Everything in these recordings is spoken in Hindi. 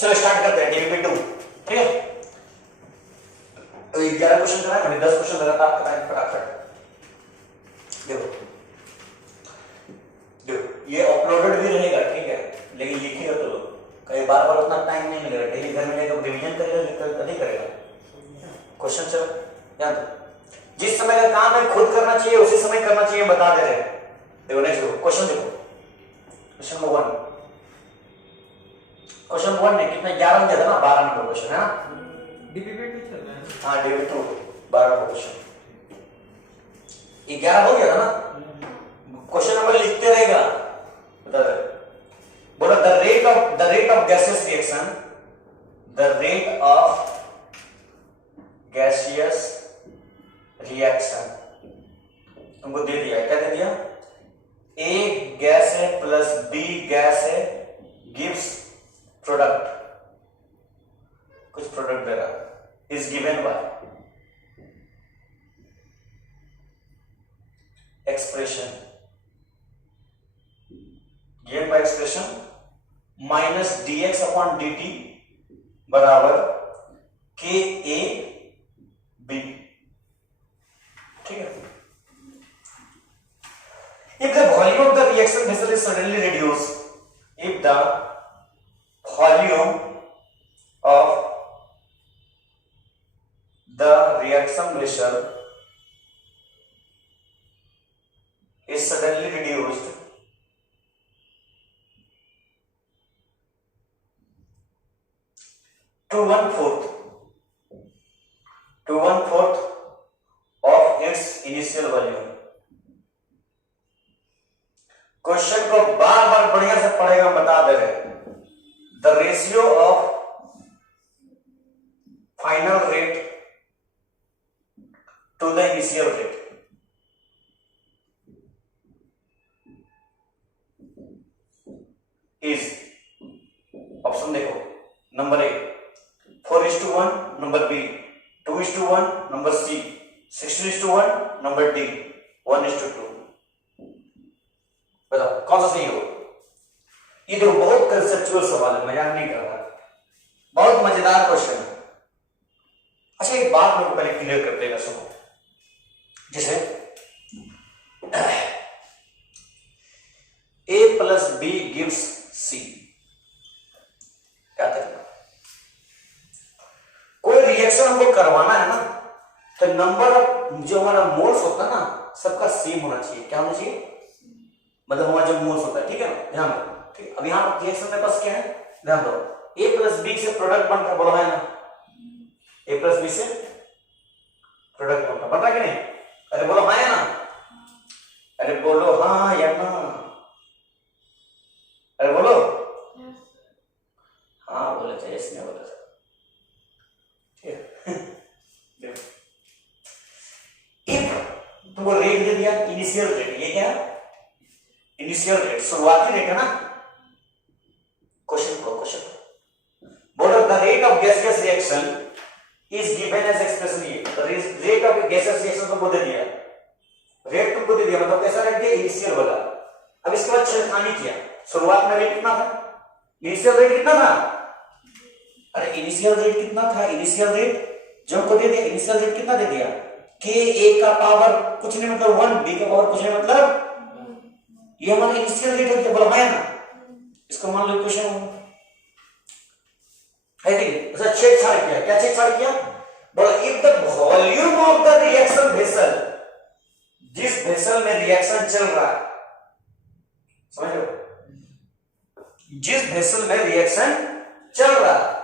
चलो स्टार्ट करते हैं डीबीपी 2। ठीक है, 11 क्वेश्चन करा है मैंने, 10 क्वेश्चन लगातार कराए फटाफट। देखो ये अपलोडेड भी रहेगा, ठीक है, लेकिन लिखिएगा तो कई बार बार उतना टाइम नहीं मिलेगा, डेली घर में जाकर रिवीजन करेगा, नहीं करेगा क्वेश्चन। चलो ध्यान दो, जिस समय का काम है खुद करना चाहिए उसी समय करना चाहिए, बता दे रहे हैं। देखो नेक्स्ट क्वेश्चन, देखो क्वेश्चन नंबर 1। क्वेश्चन 1 ने कितना 11 में दिया था ना, 12 नंबर क्वेश्चन है ना, डीबीपी भी चल रहा है। हाँ डीबीपी 2 12 नंबर क्वेश्चन, 11 हो गया था ना। क्वेश्चन नंबर लिखते रहेगा, बता रहे बोला the rate of gaseous reaction, the rate of gaseous reaction तुमको दे दिया, क्या दे दिया, ए गैस है प्लस बी गैस है गिव्स प्रोडक्ट, कुछ प्रोडक्ट दे रहा, is given bye expression, given by expression minus dx upon dt बराबर के ए बी। ठीक है, if the volume of the reaction vessel is suddenly reduced, if the volume of the reaction vessel is suddenly reduced to 1/4 of its initial volume। Question को बार बार बढ़िया से पढ़ेगा, बता दे रहे, the ratio of final rate to the initial rate is, option देखो, number A 4:1, number B 2:1, number C 16:1, number D 1:2। बताओ कौन सा सही हो? ये तो बहुत कंसेप्चुअल सवाल है, मजाक नहीं कर रहा, बहुत मजेदार क्वेश्चन है। अच्छा एक बात मेरे को पहले क्लियर कर देगा, सुनो, जैसे a plus B gives C, क्या करना, कोई रिएक्शन हमको करवाना है ना, तो नंबर ऑफ जो हमारा मोल्स होता है ना सबका सेम होना चाहिए। क्या होना चाहिए, मतलब हमारा जो मोल्स होता है, ठीक है ना, ध्यान दो। ठीक, अब यहां रिएक्शन में बस क्या है, ध्यान दो, a प्लस बी से प्रोडक्ट बनकर बोला है ना, a प्लस बी से प्रोडक्ट बनता, बन रहा कि नहीं? अरे बोलो हाँ या ना, अरे बोलो हाँ या ना, अरे बोलो हाँ बोले चाहिए, इसने बोला था, ठीक है। इफ तुमको रेट दे दिया, इनिशियल रेट, ये क्या इनिशियल रेट, शुरुआती रेट है ना। क्वेश्चन बोलो the rate of gaseous reaction is given as expression, ये रेट ऑफ गैसियस रिएक्शन तुमको दे दिया, रेट तुमको दे दिया, मतलब कैसा रेट दिया, इनिशियल वाला। अब इसके बाद छेड़खानी किया, शुरुआत में रेट कितना था, इनिशियल रेट कितना था, अरे इनिशियल रेट कितना था, इनिशियल रेट जो हमको दे दिया, इनिशियल रेट कितना दे दिया, के ए का पावर कुछ नहीं मतलब 1, बी का पावर कुछ नहीं मतलब, ये हमारा इनिशियल रेट है, बोला है ना, इसको मान लो क्वेश्चन है, ठीक है। अच्छा छेड़छाड़ किया, क्या छेड़छाड़ किया, बोला if the volume of the reaction vessel, जिस वेसल में रिएक्शन चल रहा है, समझ लो, जिस वेसल में रिएक्शन चल रहा है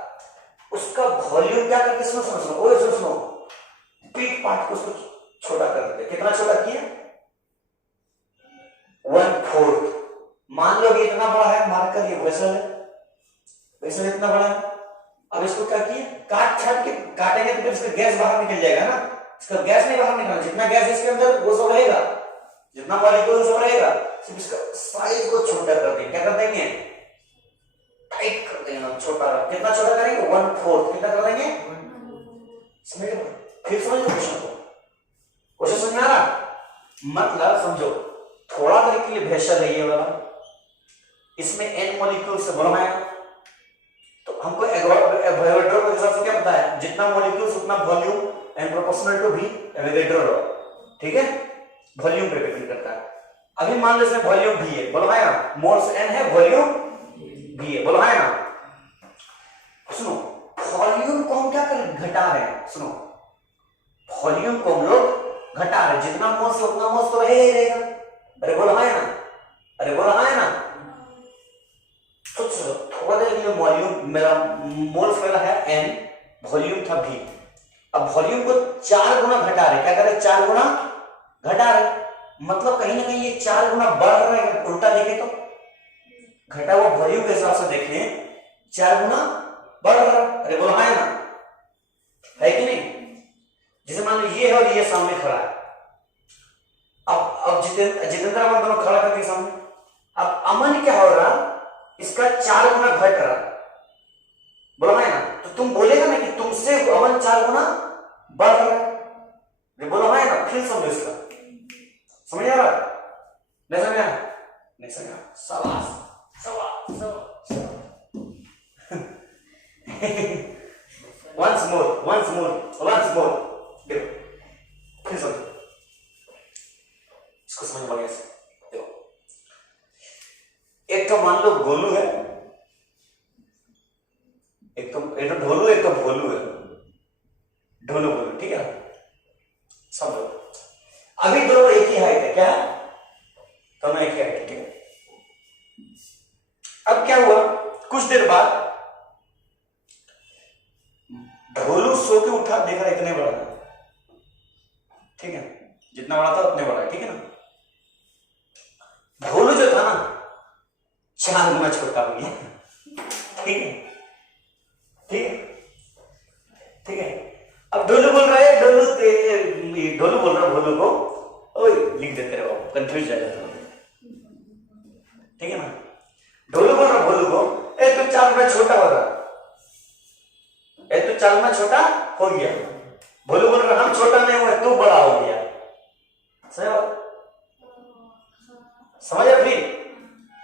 उसका वॉल्यूम क्या करते, सुनो सुनो सुनो, ओए सुनो, पीक पार्ट को उसको छोटा कर देते, कितना छोटा किया, 1/4। मान लो ये इतना बड़ा है, मार्कर ये वेसल है, वेसल इतना बड़ा है, अब इसको क्या किए, काट छाट के काटेंगे तो फिर इसका गैस बाहर निकल जाएगा ना, इसका गैस नहीं बाहर निकलना, जितना गैस इसके अंदर वो सब रहेगा, जितना मॉलिक्यूल सब रहेगा, सिर्फ इसका साइज को छोटा कर देंगे, क्या कर देंगे, टाइट कर देंगे, छोटा, कितना छोटा करेंगे, 1/4, कितना कर देंगे, समझ लो, फिर समझ लो क्वेश्चन समझ में आ रहा, मतलब समझो, थोड़ा देर के लिए वेसल है ये वाला, इसमें n मॉलिक्यूल से बनाया, तो हमको जितना मॉलिक्यूल्स उतना volume and proportional to V Avogadro law, ठीक है, वॉल्यूम पे डिपेंड करता है। अभी मान लो इसमें वॉल्यूम भी है, बोलो है ना, मोल्स एन है, वॉल्यूम भी है, बोलो है ना। सुनो, वॉल्यूम को हम क्या कर घटा रहे हैं, सुनो, वॉल्यूम को हम लोग घटा रहे हैं, जितना मोल्स है उतना मोल्स तो रहेगा। अरे बोलो है ना, अरे बोलो है ना। तो थोड़ा देर के लिए वॉल्यूम मेरा मोल्स मेरा है एन, वॉल्यूम था भी। अब वॉल्यूम को 4 गुना घटा रहे, क्या कर रहे, 4 गुना घटा रहे, मतलब कहीं ना कहीं ये 4 गुना बढ़ रहा है। उल्टा देखें तो घटा हुआ वॉल्यूम के हिसाब से देखें 4 गुना बढ़ रहा है। अरे बोला है ना, है कि नहीं। जैसे मान लो ये है और ये सामने खड़ा है, अब जितेंद्र अमन दोनों खड़ा करके सामने, अब अमन क्या हो रहा, इसका 4 गुना घट रहा, बोला है ना। तो तुम बोलेगा ना कि तुमसे अमन 4 गुना बढ़ रहा है, बोला है ना, फिर समझो इसका, समझ आ रहा, नहीं समझ आ, नहीं समझ, शाबाश शाबाश शाबाश। once more देखो, फिर समझो इसको, समझ बढ़िया से देखो। एक तो मान लो गोलू है, एक तो ढोलू, एक तो भोलू है, ढोलू बोलू, ठीक है, समझो। अभी दोनों एक ही हाइट है, क्या दोनों एक ही हाइट है, ठीक है। अब क्या हुआ, कुछ देर बाद ढोलू सो के उठा, देख रहा इतने बड़ा है, ठीक है, जितना बड़ा था उतने बड़ा है, ठीक है ना। ढोलू जो था ना 4 गुना छोटा हो गया, ठीक है, ठीक है, ठीक है। अब ढोलू बोल रहा है, ढोलू बोल रहा है भोलू को, ओए लिख देते रहो, कंफ्यूज जाएगा तो, ठीक है ना। ढोलू बोल रहा भोलू को, ए तू 4 गुना छोटा हो रहा, ए तू 4 गुना छोटा हो गया। भोलू बोल रहा हम छोटा नहीं हुआ, तू बड़ा हो गया। समझ आ फिर,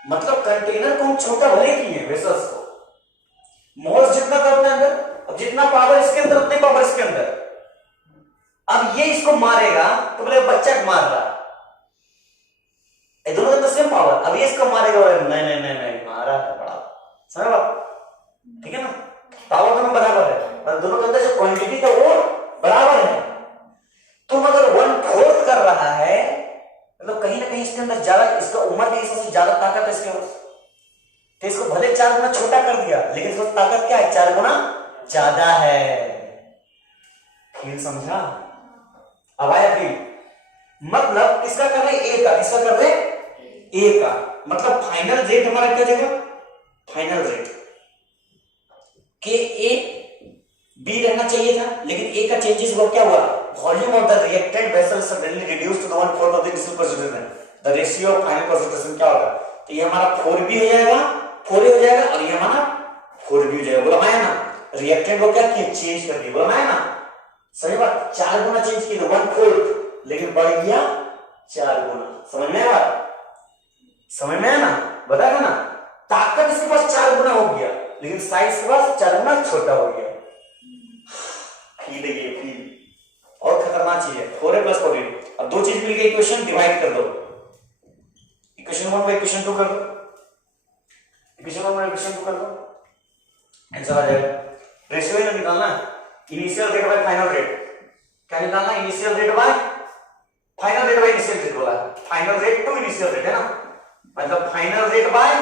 मतलब कंटेनर को हम छोटा भले किए, वेसल्स को, मोल्स जितना था अपने अंदर, अब जितना पावर इसके अंदर उतनी पावर इसके अंदर। अब ये इसको मारेगा तो बोले बच्चा को मार रहा, दोनों का सेम पावर, अब ये इसको मारेगा, नहीं नहीं नहीं नहीं मारा था बड़ा, समझ बात, ठीक है ना। पावर दोनों बराबर है, पर दोनों के अंदर जो क्वांटिटी था वो बराबर है। तुम अगर 1/4 कर रहा है, मतलब कहीं ना कहीं इसके अंदर ज्यादा, इसका उम्र के हिसाब से ज्यादा ताकत है इसके पास, तो इसको भले 4 गुना छोटा कर दिया, लेकिन इसको ताकत क्या है, 4 गुना ज्यादा है। फील समझा, अब आया फील, मतलब किसका कर रहे, ए का, किसका कर रहे, ए का, मतलब फाइनल रेट हमारा क्या जाएगा, फाइनल रेट के ए बी रहना चाहिए था, लेकिन ए का चेंजेस हुआ, क्या हुआ, volume of the reactant vessel suddenly reduced to 1/4 of the initial precipitation, the ratio of final precipitation क्या होगा, तो ये हमारा 4b हो जाएगा, 4a हो जाएगा, और ये हमारा 4b हो जाएगा, बोला है ना। रिएक्टेंट को क्या किया, चेंज कर दिया, बोला है ना, सही बात, 4 गुना चेंज किया, 1/4, लेकिन बढ़ गया 4 गुना, समझ में आया, समझ में आया ना, बताया ना। ताकत इसके पास 4 गुना हो गया, लेकिन साइज के पास 4 गुना छोटा हो गया। फील है ये, फील और खतरनाक चीज है, 4a + 14। अब दो चीज मिल गई, इक्वेशन डिवाइड कर दो, इक्वेशन 1 बाय इक्वेशन 2 कर दो, इक्वेशन 1 बाय इक्वेशन 2 कर दो, आंसर आ जाएगा। रेशियो ही निकालना, initial rate by final rate, क्या निकालना, initial rate by final rate by initial rate, बोला final rate to initial rate है ना, मतलब final rate by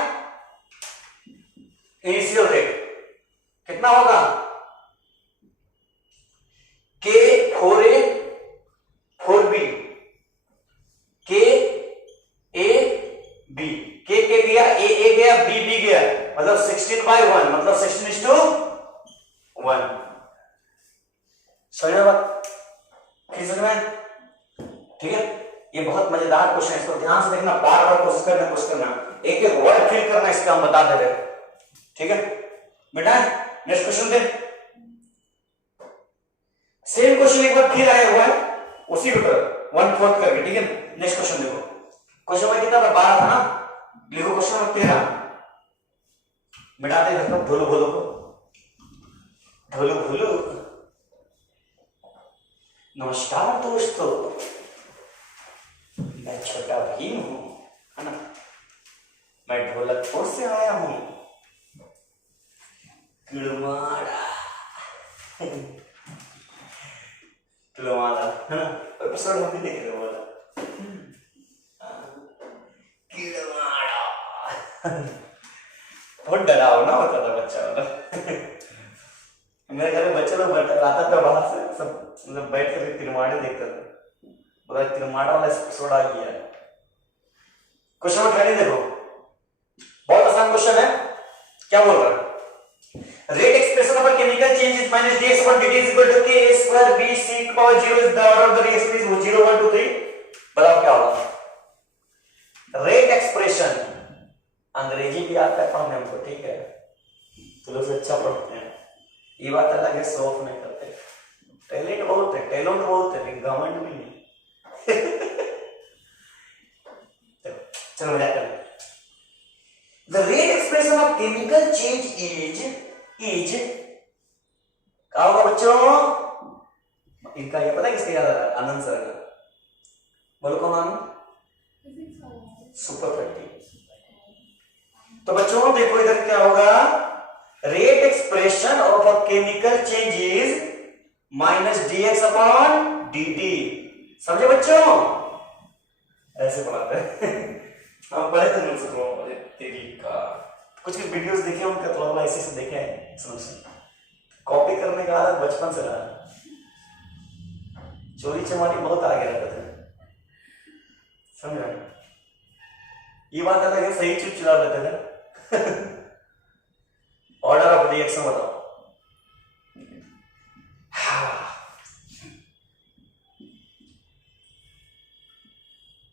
initial rate कितना होगा, के 4a 4b, के a b, के गया, a गया, b गया, मतलब 16/1, मतलब 16:1। समझ में बात, समझ में, ठीक है। ये बहुत मजेदार क्वेश्चन है, इसको ध्यान से देखना, बार बार कोशिश करना, एक एक वर्ड फिल करना, इसका हम बता दे रहे, ठीक है बेटा। नेक्स्ट क्वेश्चन दे, सेम क्वेश्चन एक बार फिर आया हुआ है, उसी की तरह 1/4 करके, ठीक है। नेक्स्ट क्वेश्चन देखो, क्वेश्चन में कितना था, 12 था ना, लिखो क्वेश्चन में 13, मिटाते रखो, ढोलू भोलू को, ढोलू भोलू नमस्कार दोस्तों, मैं छोटा भीम हूँ, है ना। मैं ढोलकपुर से आया हूँ। किड़माड़ा किड़माड़ा, है ना। एपिसोड हम भी देख रहे वाला किड़माड़ा। बहुत डरावना होता था बच्चा वाला। मेरे घर में बच्चे लोग आता था बाहर से, सब मतलब बैठ कर तिरमाड़े देखते थे। बोला तिरमाड़ा वाला एपिसोड आ गया। क्वेश्चन नंबर 20 देखो, बहुत आसान क्वेश्चन है। क्या बोल रहा है? Rate expression of chemical change is minus dx upon dt is equal to k square b c power 0 is the order of the reaction is 0 1 2 3। बताओ क्या होगा? रेट एक्सप्रेशन अंग्रेजी भी आता है पढ़ने हमको, ठीक है, तो लोग अच्छा पढ़ते हैं। ये बात अलग है, शो ऑफ नहीं करते। टैलेंट बहुत है, लेकिन घमंड भी नहीं। चलो मजाक करें। The rate expression of chemical change is क्या होगा बच्चों? इनका ये पता है किसका याद आ रहा है? आनंद सर का। बोलो कौन आनंद? सुपर 30। तो बच्चों देखो इधर क्या होगा? Rate expression of a chemical change is minus dx upon dt। समझे बच्चों? ऐसे पढ़ाते हैं। हम पढ़े थे नोट्स को, तेरी का कुछ वीडियोस देखे उनका, थोड़ा ऐसे से देखे हैं। सुनो, कॉपी करने का आदत बचपन से रहा। चोरी चमारी बहुत आगे रहते थे, समझ रहे? ये बात अलग है, सही चीज चुरा लेते थे। ऑर्डर ऑफ रिएक्शन बताओ।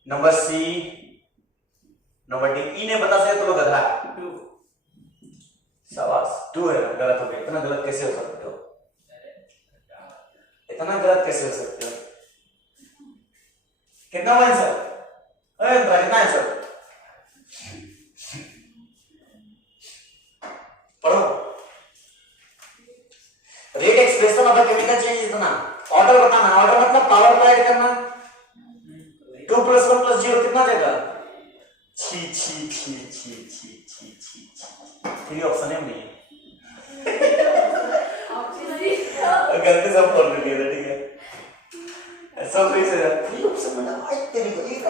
Number C, number D. ई ने बता सके तो गधा। शाबाश, 2 है, गलत हो गया। इतना गलत कैसे हो सकते हो? इतना गलत कैसे हो सकते हो? कितना आंसर? अरे कितना आंसर? पढ़ो। Rate expression of a chemical change इतना। ऑर्डर बताना। ऑर्डर मतलब पावर को ऐड करना। 2 + 1 + 0 कितना देगा? छी छी छी छी छी छी छी। 3 ऑप्शन है नहीं। गलती सब कर दी है, ठीक है। सब सही से 3 ऑप्शन में आई तेरी को एक।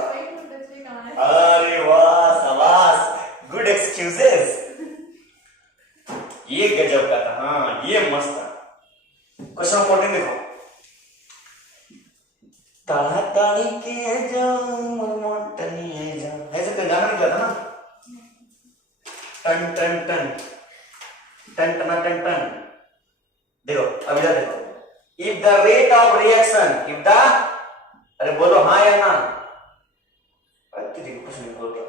अरे वाह, शाबाश, गुड एक्सक्यूजेस। ये गजब का था। हाँ, ये मस्त था। क्वेश्चन 14 देखो। ताड़ा ताड़ी के जाऊं मोटनी है जाऊं, ऐसे तो गाना निकला था ना। टन टन टन टन टन टन टन। देखो अभी देखो, if the rate of reaction, if the, अरे बोलो हाँ या ना। अरे देखो कुछ नहीं बोल रहा।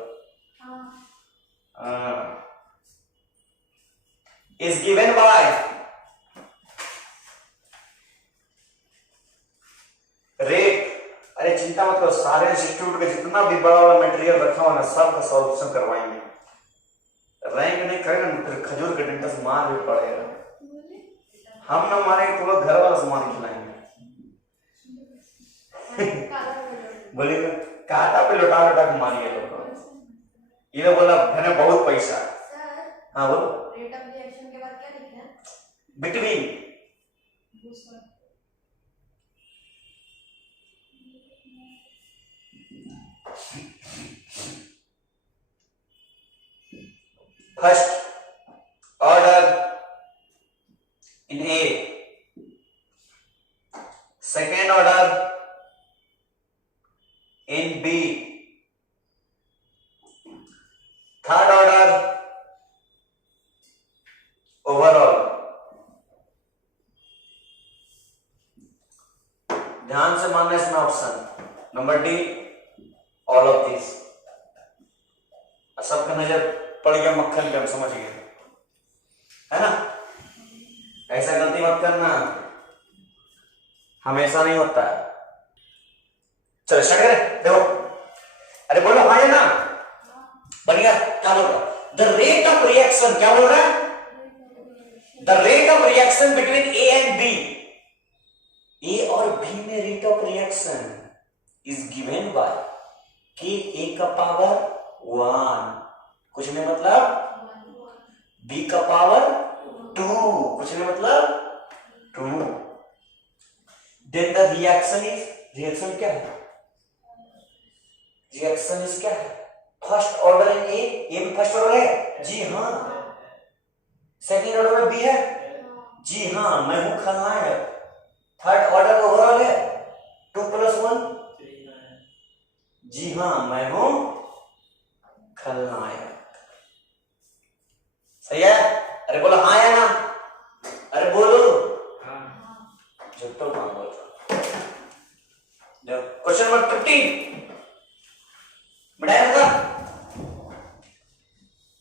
हाँ, is given by रेट। अरे चिंता मत करो, सारे इंस्टीट्यूट का जितना भी बड़ा बड़ा मटेरियल रखा हो ना, सब का सॉल्यूशन करवाएंगे। रैंक नहीं करेगा फिर खजूर के डंडा से मार भी पड़ेगा। हम ना मारेंगे तो लोग घर वाला सामान खिलाएंगे। बोलेगा काटा पे लौटा लौटा के मारिए लोग। ये बोला घर में बहुत पैसा। हाँ बोलो। रेट ऑफ रिएक्शन के बाद क्या लिखना है? Between. First order in A, second order in B, third order overall. ध्यान से मानना इसमें option number D, all of this. सबका नजर पड़ गया मक्खन पे, हम समझ गए, है ना। ऐसा गलती मत करना, हमेशा नहीं होता है। चलो स्टार्ट करें। देखो, अरे बोलो हाँ या ना। बढ़िया, क्या बोल रहा? द रेट ऑफ रिएक्शन, क्या बोल रहा है? The rate of reaction between A and B A और बी में rate of reaction is given by K A का पावर 1, कुछ नहीं मतलब बी का पावर 2, कुछ नहीं मतलब 2। देन द रिएक्शन क्या है? रिएक्शन इज क्या है? फर्स्ट ऑर्डर इन ए में फर्स्ट ऑर्डर है, जी हाँ। सेकंड ऑर्डर में बी है, जी हाँ, मैं हूं खलनायक। थर्ड ऑर्डर ओवरऑल है 2 + 1, जी हाँ, मैं हूं खलनायक। सही है? अरे बोलो हाँ या ना? अरे बोलो। झूठो काम बोलता। क्वेश्चन नंबर 15 बढ़ाया था।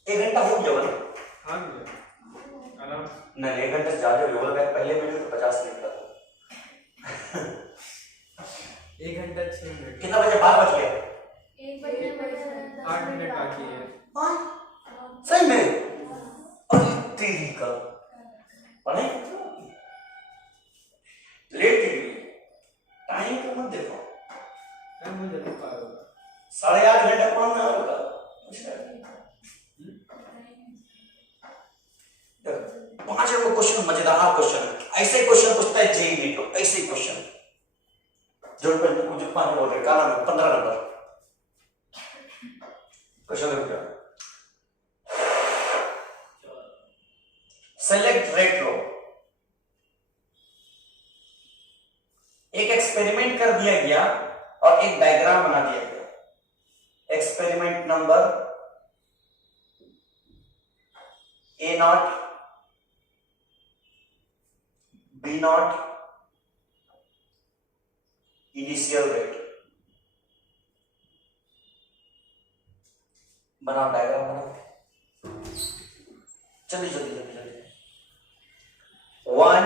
1 घंटा हो गया बोले? हाँ आराम। नहीं 1 घंटे से ज्यादा हो गया। पहले वीडियो तो 50 मिनट का था। 1 घंटा 6 मिनट। कितना बजे? 12 बज गया। 1 बजे 8 मिनट बाकी है। सही में? अरे तेरी का पढ़े लेट टाइम को मत देखो। मैं मुझे जल्दी पार होगा। 8.5 घंटे पढ़ना होगा। 5 नंबर क्वेश्चन मजेदार क्वेश्चन है। ऐसे क्वेश्चन पूछता है जेई नीट, ऐसे क्वेश्चन जो मुझे 5 बोल रहे काला में 15 नंबर क्वेश्चन देखो। सेलेक्ट रेट लो। एक एक्सपेरिमेंट कर दिया गया और एक डायग्राम बना दिया गया। Experiment number A0 B0 initial rate बनाओ, डायग्राम बनाओ। जल्दी जल्दी जल्दी जल्दी। 1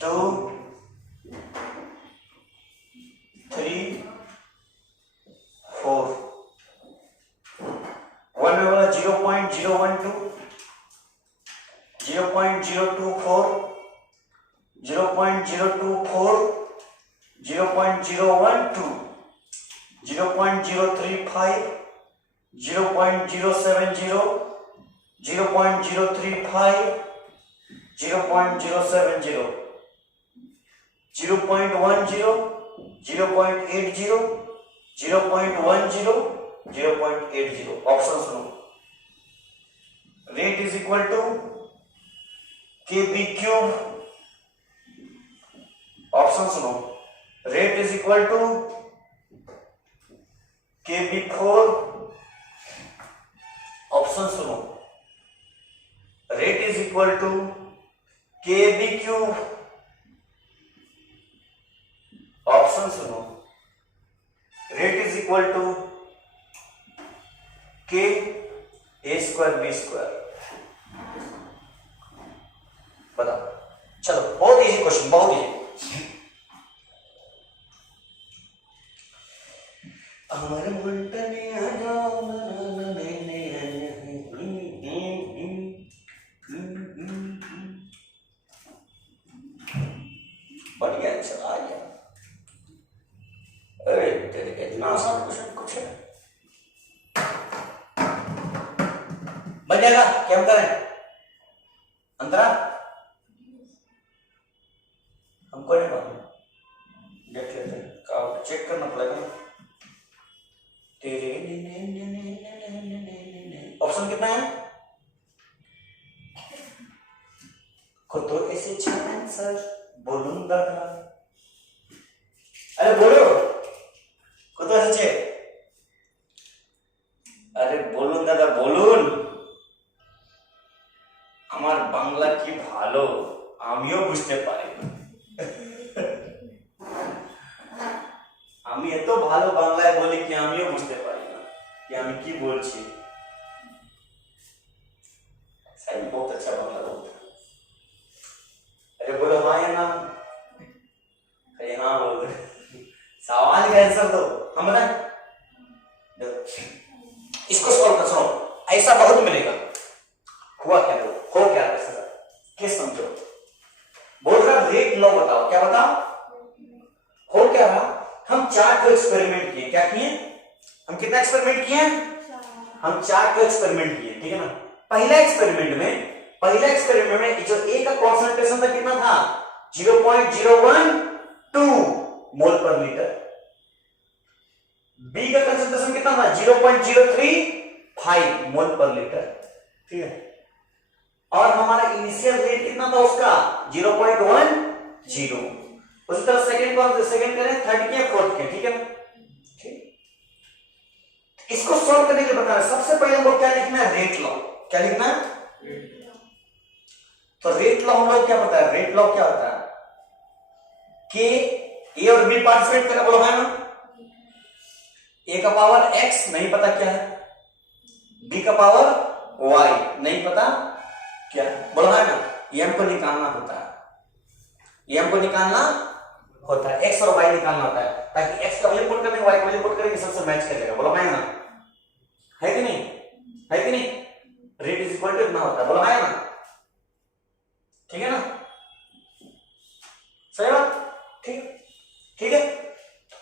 2 3 4। 1 में बोला 0.012 0.024 0.024 0.012 0.035 0.070 0.035 0.070 0.10 0.80 0.10 0.80। ऑप्शन सुनो। Rate is equal to KB cube. Option सुनो। Rate is equal to KB4। Option सुनो। Rate is equal to KB cube. Option सुनो। Rate is equal to K A² B²। बताओ। चलो बहुत इजी क्वेश्चन, बहुत इजी। अमर मुंटने आ जाओ बढ़िया आंसर आ गया। अरे तेरे इतना आसान क्वेश्चन कुछ है बन जाएगा। क्या हम करें? अंतरा हमको नहीं मालूम, देख लेते हैं, चेक करना पड़ेगा ना। तेरे ऑप्शन कितना है? खुद तो ऐसे आंसर बोलूंगा। अरे बोलो खुद तो ऐसे। अरे बोलून दादा बोलून। আমার বাংলা কি ভালো আমিও বুঝতে পারি না। আমি এত ভালো বাংলায় বলি কি আমিও বুঝতে পারি না कि আমি কি বলছি। सही बहुत अच्छा बांग्ला बोलते हैं। अरे बोलो हाँ या ना? अरे हाँ बोल दो। सवाल का आंसर दो। हम बताएं इसको सॉल्व कर। सुनो ऐसा बहुत मिलेगा। हुआ क्या? हो क्या? कैसे समझो? बोल रहा रेट लॉ क्या बताओ? हो क्या रहा? हम 4 को एक्सपेरिमेंट किए। क्या किए? हम कितना एक्सपेरिमेंट किए? हम 4 को एक्सपेरिमेंट किए, ठीक है ना। पहला एक्सपेरिमेंट में जो ए का कॉन्सेंट्रेशन था कितना था? 0.012 मोल पर लीटर। बी का कंसंट्रेशन कितना था? 0.035 मोल पर लीटर, ठीक है। और हमारा इनिशियल रेट कितना था उसका? 0.10। उसी तरह सेकंड करें, थर्ड के फोर्थ के, ठीक है ना। ठीक, इसको सॉल्व करने के लिए बताना, सबसे पहले हमको क्या लिखना है? Rate law. क्या लिखना है? तो रेट लॉ हम लोग क्या पता है? रेट लॉ क्या होता है कि ए और बी पार्टिसिपेट करना, बोलो है ना। ए का पावर x नहीं पता क्या है, बी का पावर y नहीं पता क्या है, बोलो है ना। ये हमको निकालना होता है, ये हमको निकालना होता है, x और y निकालना होता है, ताकि x का वैल्यू पुट करने y का वैल्यू पुट करके सबसे मैच कर लेगा, बोलो है ना। है कि नहीं? है कि नहीं? रेट इज इक्वल टू इतना होता है, बोलो है ना। ठीक है ना, सही बात, ठीक ठीक है।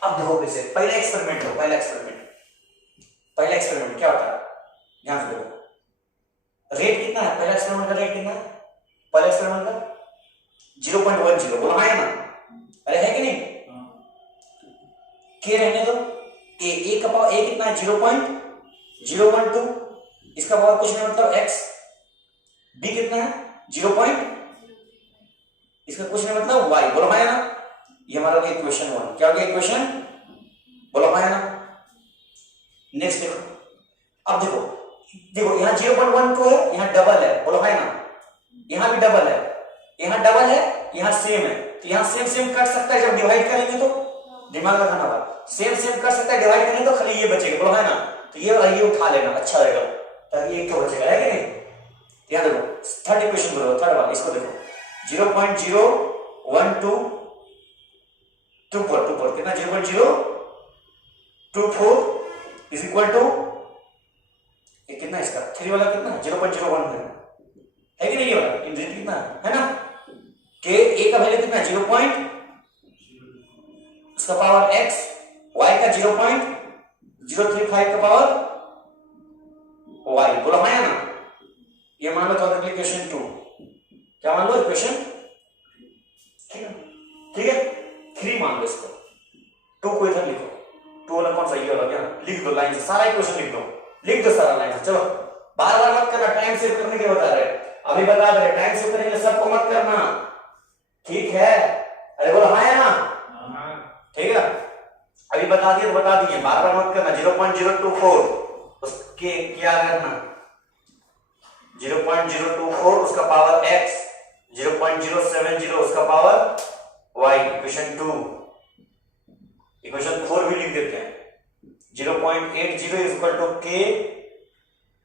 अब देखो कैसे पहला एक्सपेरिमेंट क्या होता है, ध्यान से देखो। रेट कितना है पहला एक्सपेरिमेंट का? रेट कितना है पहला एक्सपेरिमेंट का? 0.10, बोला है ना। अरे है कि नहीं? के रहने दो। ए का पावर ए कितना है? 0.012, इसका पावर कुछ नहीं मतलब x। बी कितना है? 0. इसका कुछ नहीं मतलब y, बोलो है ना। ये हमारा हो गया इक्वेशन 1। क्या हो गया इक्वेशन? बोलो है ना। नेक्स्ट देखो, अब देखो यहां 0.12 है, यहां डबल है, बोलो है ना। यहां भी डबल है, यहां डबल है, यहां सेम है, तो यहां सेम कट सकता है जब डिवाइड करेंगे तो। दिमाग लगाना होगा, सेम कट सकता है, डिवाइड करेंगे तो खाली ये बचेगा, बोलो है ना। तो ये उठा लेना, अच्छा रहेगा, ताकि एक तो बचेगा, है कि नहीं। ध्यान देखो, थर्ड इक्वेशन बोलो, थर्ड वाला, इसको देखो 0.012 कितना? 0.024 इज इक्वल टू कितना? इसका 3 वाला कितना? 0.01 है कि नहीं? ये वाला रेट कितना है ना, के ए का वैल्यू कितना? 0. उसका पावर x, y का 0.035 का पावर y, बोलो है ना। ये मान लो तो इक्वेशन 2, क्या मान लो? इक्वेशन, ठीक है 3 मान लो इसको, 2 को इधर लिखो, 2 वाला कौन सा? ये वाला, क्या लिख दो लाइन से, सारा इक्वेशन लिख दो सारा लाइन से। चलो बार बार मत करना, टाइम सेव करने के बता रहे, अभी बता रहे, टाइम सेव करने के लिए सबको मत करना, ठीक है। अरे बोलो हाँ है ना, ठीक है। अभी बता दिए तो बता दिए, बार बार मत करना। 0.024 उसके क्या करना? 0.024 उसका पावर x, 0.070 उसका पावर y, इक्वेशन 2। इक्वेशन 4 भी लिख देते हैं, 0.80 इज इक्वल टू k,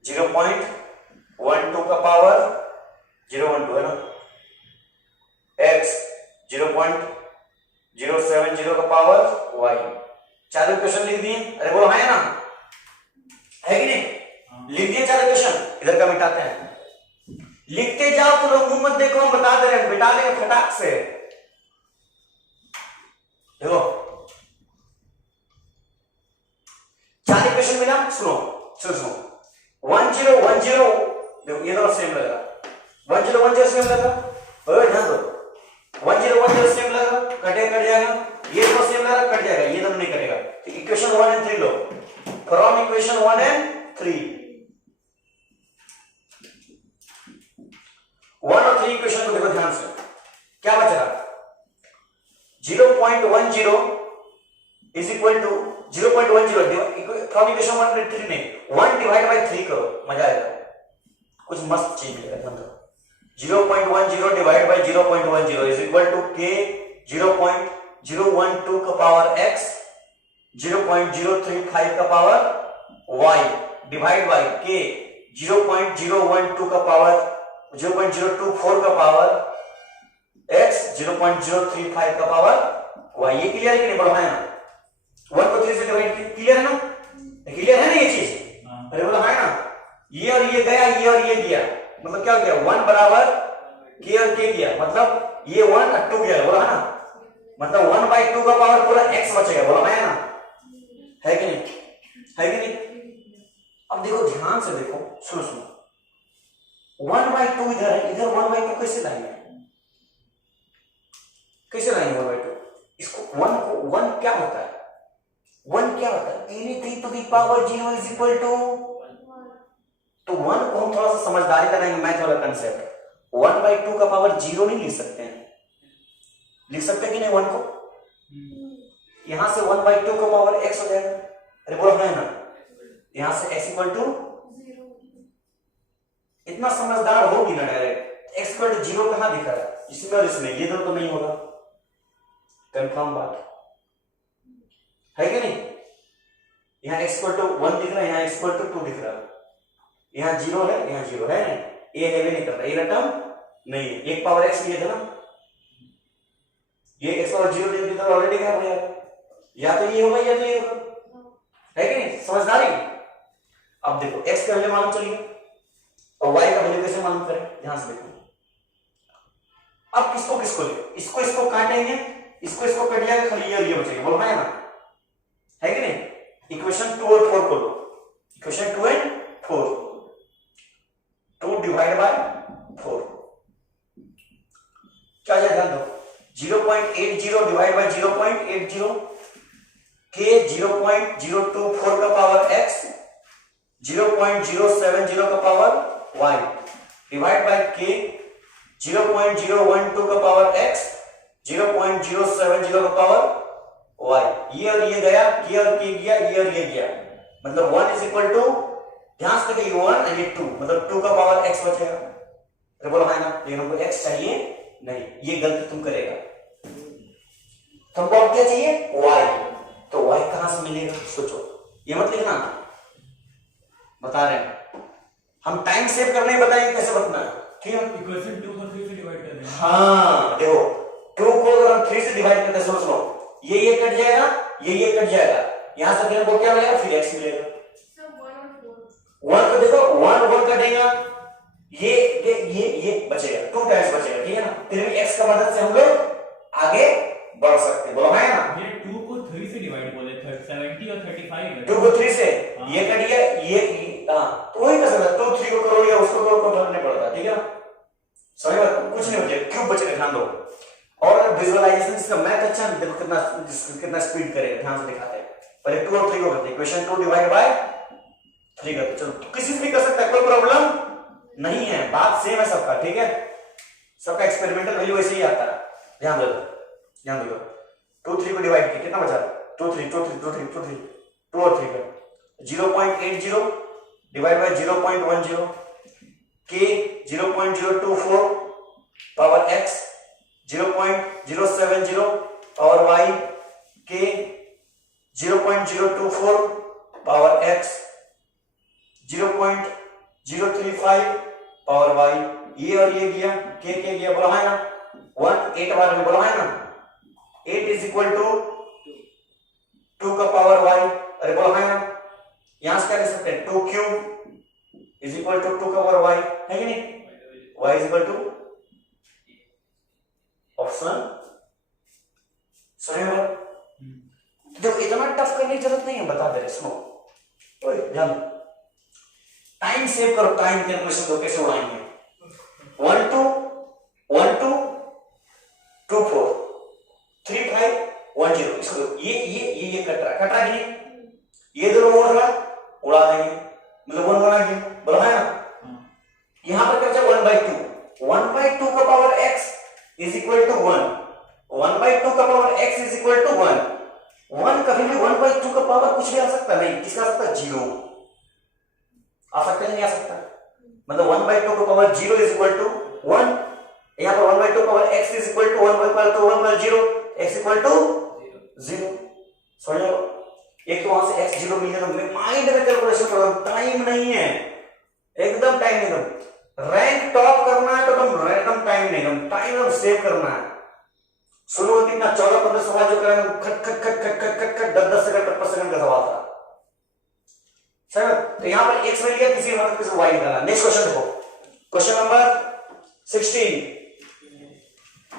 0.12 का पावर 0.12 है ना, x 0.070 का पावर y। चार इक्वेशन लिख दिए। अरे बोलो है ना, है कि नहीं? लिख दिए चार इक्वेशन, इधर का मिटाते हैं। लिखते जाओ तो लोग मुंह मत देखो, हम बता दे रहे हैं, मिटा देंगे फटाक से। देखो चार इक्वेशन मिला, सुनो 1010, देखो ये दोनों सेम लगा, 1010 सेम लगा, ध्यान दो 1010 सेम लगा, कट जाएगा, ये दोनों सेम लगा, कट जाएगा, ये दोनों नहीं कटेगा। तो equation 1 and 3 low, from equation 1 and 3, 1 और 3 इक्वेशन को देखो ध्यान से, क्या बच रहा? 0.10 is equal to 0.10 from equation 1 and 3 नहीं, 1 डिवाइड बाय 3 करो, मजा आएगा, कुछ मस्त चीज मिलेगा। ध्यान दो, 0.10 divide by 0.10 is equal to k 0.012 का पावर x, 0.035 का power y divide by k 0.012 का पावर 0.024 का पावर x, 0.035 का पावर y। ये क्लियर है कि नहीं? बोलो है ना। 1 को 3 से डिवाइड, क्लियर है ना? क्लियर है ना ये चीज? अरे बोलो है ना। ये और ये गया, ये और ये गया, मतलब क्या हो गया? 1 बराबर k और k गया, मतलब ये 1 और 2 गया, बोला है ना। मतलब 1/2 का पावर पूरा x बचेगा, बोला मैं ना, है कि नहीं, है कि नहीं। अब देखो ध्यान से देखो, सुनो सुनो, 1/2 इधर है, इधर 1/2 कैसे लाएंगे, कैसे लाएंगे 1/2, इसको 1 क्या होता है, 1 क्या होता है, anything to the power 0 is equal to, तो 1 को हम थोड़ा सा समझदारी लगाएंगे, मैथ वाला कंसेप्ट, 1/2 का पावर 0 नहीं लिख सकते हैं, लिख सकते हैं कि नहीं 1 को, यहां से 1/2 का पावर x हो जाएगा, अरे बोलो है ना, यहां से x इक्वल टू, इतना समझदार होगी ना डायरेक्ट, x इक्वल टू 0 कहां दिखा है, इसमें और इसमें, ये तो नहीं होगा, कंफर्म बात है कि नहीं, यहां x इक्वल टू 1 दिख रहा है, यहां x इक्वल टू 2 दिख रहा है, यहां 0 है, यहां 0 है, ये हेवे नहीं कर रहा, ये टर्म नहीं है, एक पावर x लिए थे ना, ये x पावर 0 दे तो ऑलरेडी क्या हो गया, या तो ये होगा या तो ये होगा, है कि नहीं, समझदारी। अब देखो x का वैल्यू मालूम चलिए और y का वैल्यू कैसे मालूम करें, ध्यान से देखो, अब किसको किसको ले, इसको इसको काटेंगे, इसको कट जाएगा, खाली ये और ये बचेगा, बोलो है ना, है कि नहीं। इक्वेशन 2 और 4 को लो, इक्वेशन 2 एंड 4, 2 डिवाइड बाय 4 क्या जाएगा, ध्यान दो, 0.80 डिवाइड बाय 0.80, के 0.024 का पावर x, 0.070 का पावर y डिवाइड बाय के 0.012 का पावर x, 0.070 का पावर y, ये और ये गया, ये और ये गया, ये और ये गया, मतलब 1 इज इक्वल टू, ध्यान से देखिए 1 और ये 2, मतलब 2 का पावर x बचेगा, अरे बोलो है ना, लेकिन हमको x चाहिए नहीं, ये गलती तुम करेगा, तुमको अब क्या चाहिए y, तो y कहां से मिलेगा, सोचो, ये मत लिखना, बता रहे हैं हम, टाइम सेव करने बताएंगे कैसे बतना है, ठीक है, इक्वेशन 2 को 3 से डिवाइड कर देना, हाँ देखो 2 को अगर हम 3 से डिवाइड करते हैं, समझ लो, ये कट जाएगा, ये कट जाएगा, यहां से फिर हमको क्या मिलेगा, फिर x मिलेगा, 1 को देखो 1 कटेगा, ये बचेगा, 2 टाइम्स बचेगा, ठीक है ना, फिर भी x का मदद से हम लोग आगे बढ़ सकते हैं, बोलो है ना, ये 2 को 3 से डिवाइड बोले, 70 और 35 है, 2 को 3 से, ये कट गया, ये हाँ, तो वही कर सकता, 2 3 को करो या उसको करो, कोई फर्क नहीं पड़ता, ठीक है ना, समझ में, कुछ नहीं बचेगा, क्यों बचेगा, ध्यान दो, और विजुअलाइजेशन इसका मैथ अच्छा है, देखो कितना स्पीड करेगा, ध्यान से दिखाते हैं, पहले 2 और 3 को करते हैं, इक्वेशन 2 डिवाइड बाय 3 करते, चलो तो किसी से भी कर सकता है, कोई प्रॉब्लम नहीं है, बात सेम है सबका, ठीक है, सबका एक्सपेरिमेंटल वैल्यू वैसे ही आता है, ध्यान दो, ध्यान दो, 2 3 को डिवाइड किया, कितना बचा, 2 3 2 3 2 3 2 3 2 और 3 का 0.80 डिवाइड बाय 0.10, के 0.024 पावर x, 0.070 पावर y, के 0.024 पावर x, 0.035 पावर y, ये और ये गया, के गया, बोला है ना, 1 8 बार में, बोला है ना, 8 इज इक्वल टू 2 का पावर y, अरे बोला है ना, यहां से क्या लिख सकते हैं, 2 क्यूब इज इक्वल टू 2 का पावर y, है कि नहीं, y is equal to option सही होगा, तो इतना टफ करने की जरूरत नहीं है, बता दे रहे, सुनो, ध्यान, टाइम सेव करो, टाइम कैलकुलेशन को कैसे उड़ाएंगे, 1 2 1 2 2 4 3 5 1 0, इसको ये कट रहा है कि नहीं, ये दोनों उड़ रहा, उड़ा देंगे, मतलब 1 बना गया, बोला है ना, यहां पर क्या बचा 1/2 का power x is equal to 1, 1/2 का power x is equal to 1, 1 कभी भी 1/2 का पावर कुछ भी आ सकता है, नहीं, किसका आ सकता है, 0 आ सकता है, नहीं आ सकता, मतलब 1/2 का पावर 0 इज इक्वल टू 1, यहां पर 1/2 का power x is equal to 1/0, x equal to 0, समझ लो, एक तो वहां से x 0 मिल गया, तो माइंड में कैलकुलेशन करो, टाइम नहीं है, एकदम टाइम नहीं, रैंक टॉप करना है तो एकदम टाइम नहीं, टाइम सेव करना है, सुनो कितना 14-15 सवाल जो करेंगे, खट खट खट खट खट खट खट 10-10 सेकंड 50 सेकंड का सवाल था, सर, तो यहां पर x मिल गया, किसी मतलब किसी y निकालना, नेक्स्ट क्वेश्चन देखो, क्वेश्चन नंबर 16,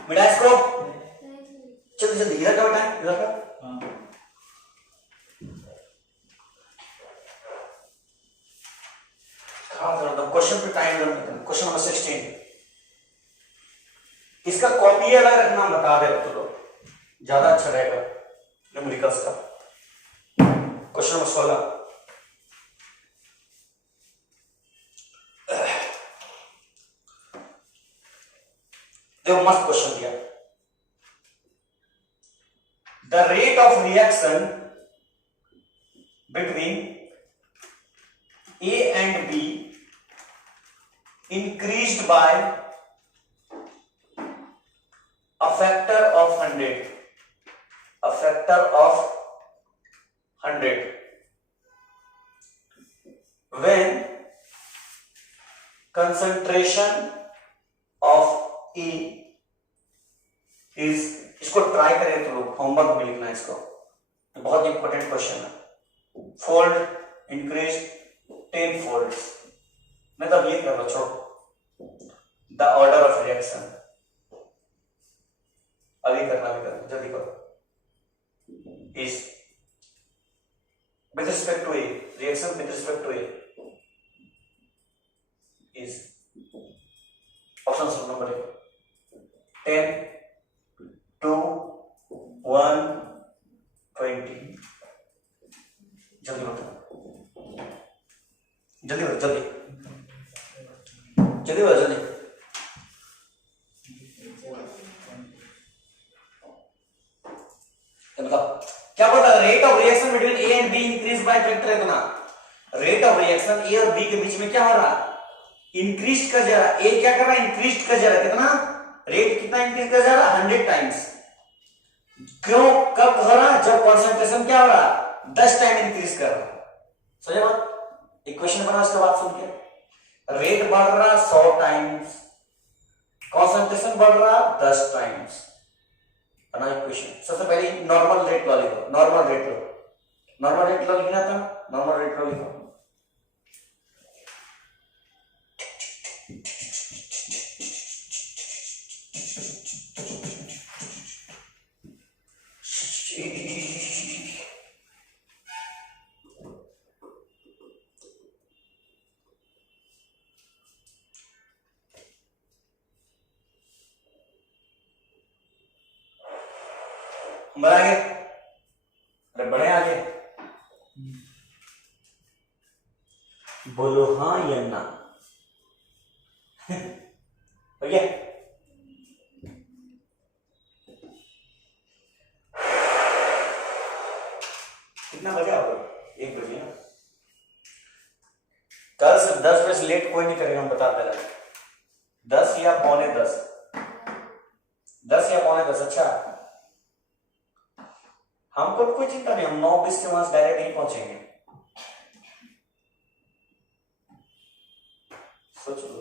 मिडाइस्कोप, जल्दी जल्दी इधर का टाइम इधर का हाँ क्वेश्चन पे टाइम क्वेश्चन नंबर 16 इसका कॉपी अलग रखना बता दे तो लोग ज्यादा अच्छा रहेगा न्यूमेरिकल्स का। क्वेश्चन नंबर 16 देखो मस्त क्वेश्चन दिया। The rate of reaction between A and B increased by a factor of 100 when concentration of E is, इसको ट्राई करें तो लोग होमवर्क में लिखना है इसको, बहुत इंपॉर्टेंट क्वेश्चन है। फोल्ड इंक्रीज 10 folds, मतलब ये कर लो छोड़ो। द ऑर्डर ऑफ रिएक्शन अभी करना जल्दी करो। Is with respect to A reaction with respect to A is option number 10 2 1 20 जल्दी बताओ जल्दी बताओ जल्दी जल्दी बताओ जल्दी। बताओ क्या बोलता है rate of reaction between A and be increase by factor इतना। रेट ऑफ रिएक्शन ए और बी के बीच में क्या हो रहा इंक्रीज कर जा रहा। ए क्या कर रहा है इंक्रीज कर जा रहा कितना रेट कितना इंक्रीज कर जा रहा 100 टाइम्स। क्यों कब हो रहा जब कंसंट्रेशन क्या हो रहा 10 टाइम इंक्रीज कर रहा। समझे बात इक्वेशन बना उसके बाद सुन के रेट बढ़ रहा 100 टाइम्स कंसंट्रेशन बढ़ रहा 10 टाइम्स बना इक्वेशन। सबसे पहले नॉर्मल रेट लो लिखो। नॉर्मल रेट लो लिखना था। नॉर्मल रेट लो लिखो। आगे अरे बड़े आगे बोलो हाँ या ना भैया कितना बजे आओगे 1 बजे ना। कल से 10 बजे से लेट कोई नहीं करेगा हम बता दे रहे 10 या पौने 10 अच्छा हमको कोई चिंता नहीं। हम 9:20 के वहां डायरेक्ट नहीं पहुंचेंगे। सोच लो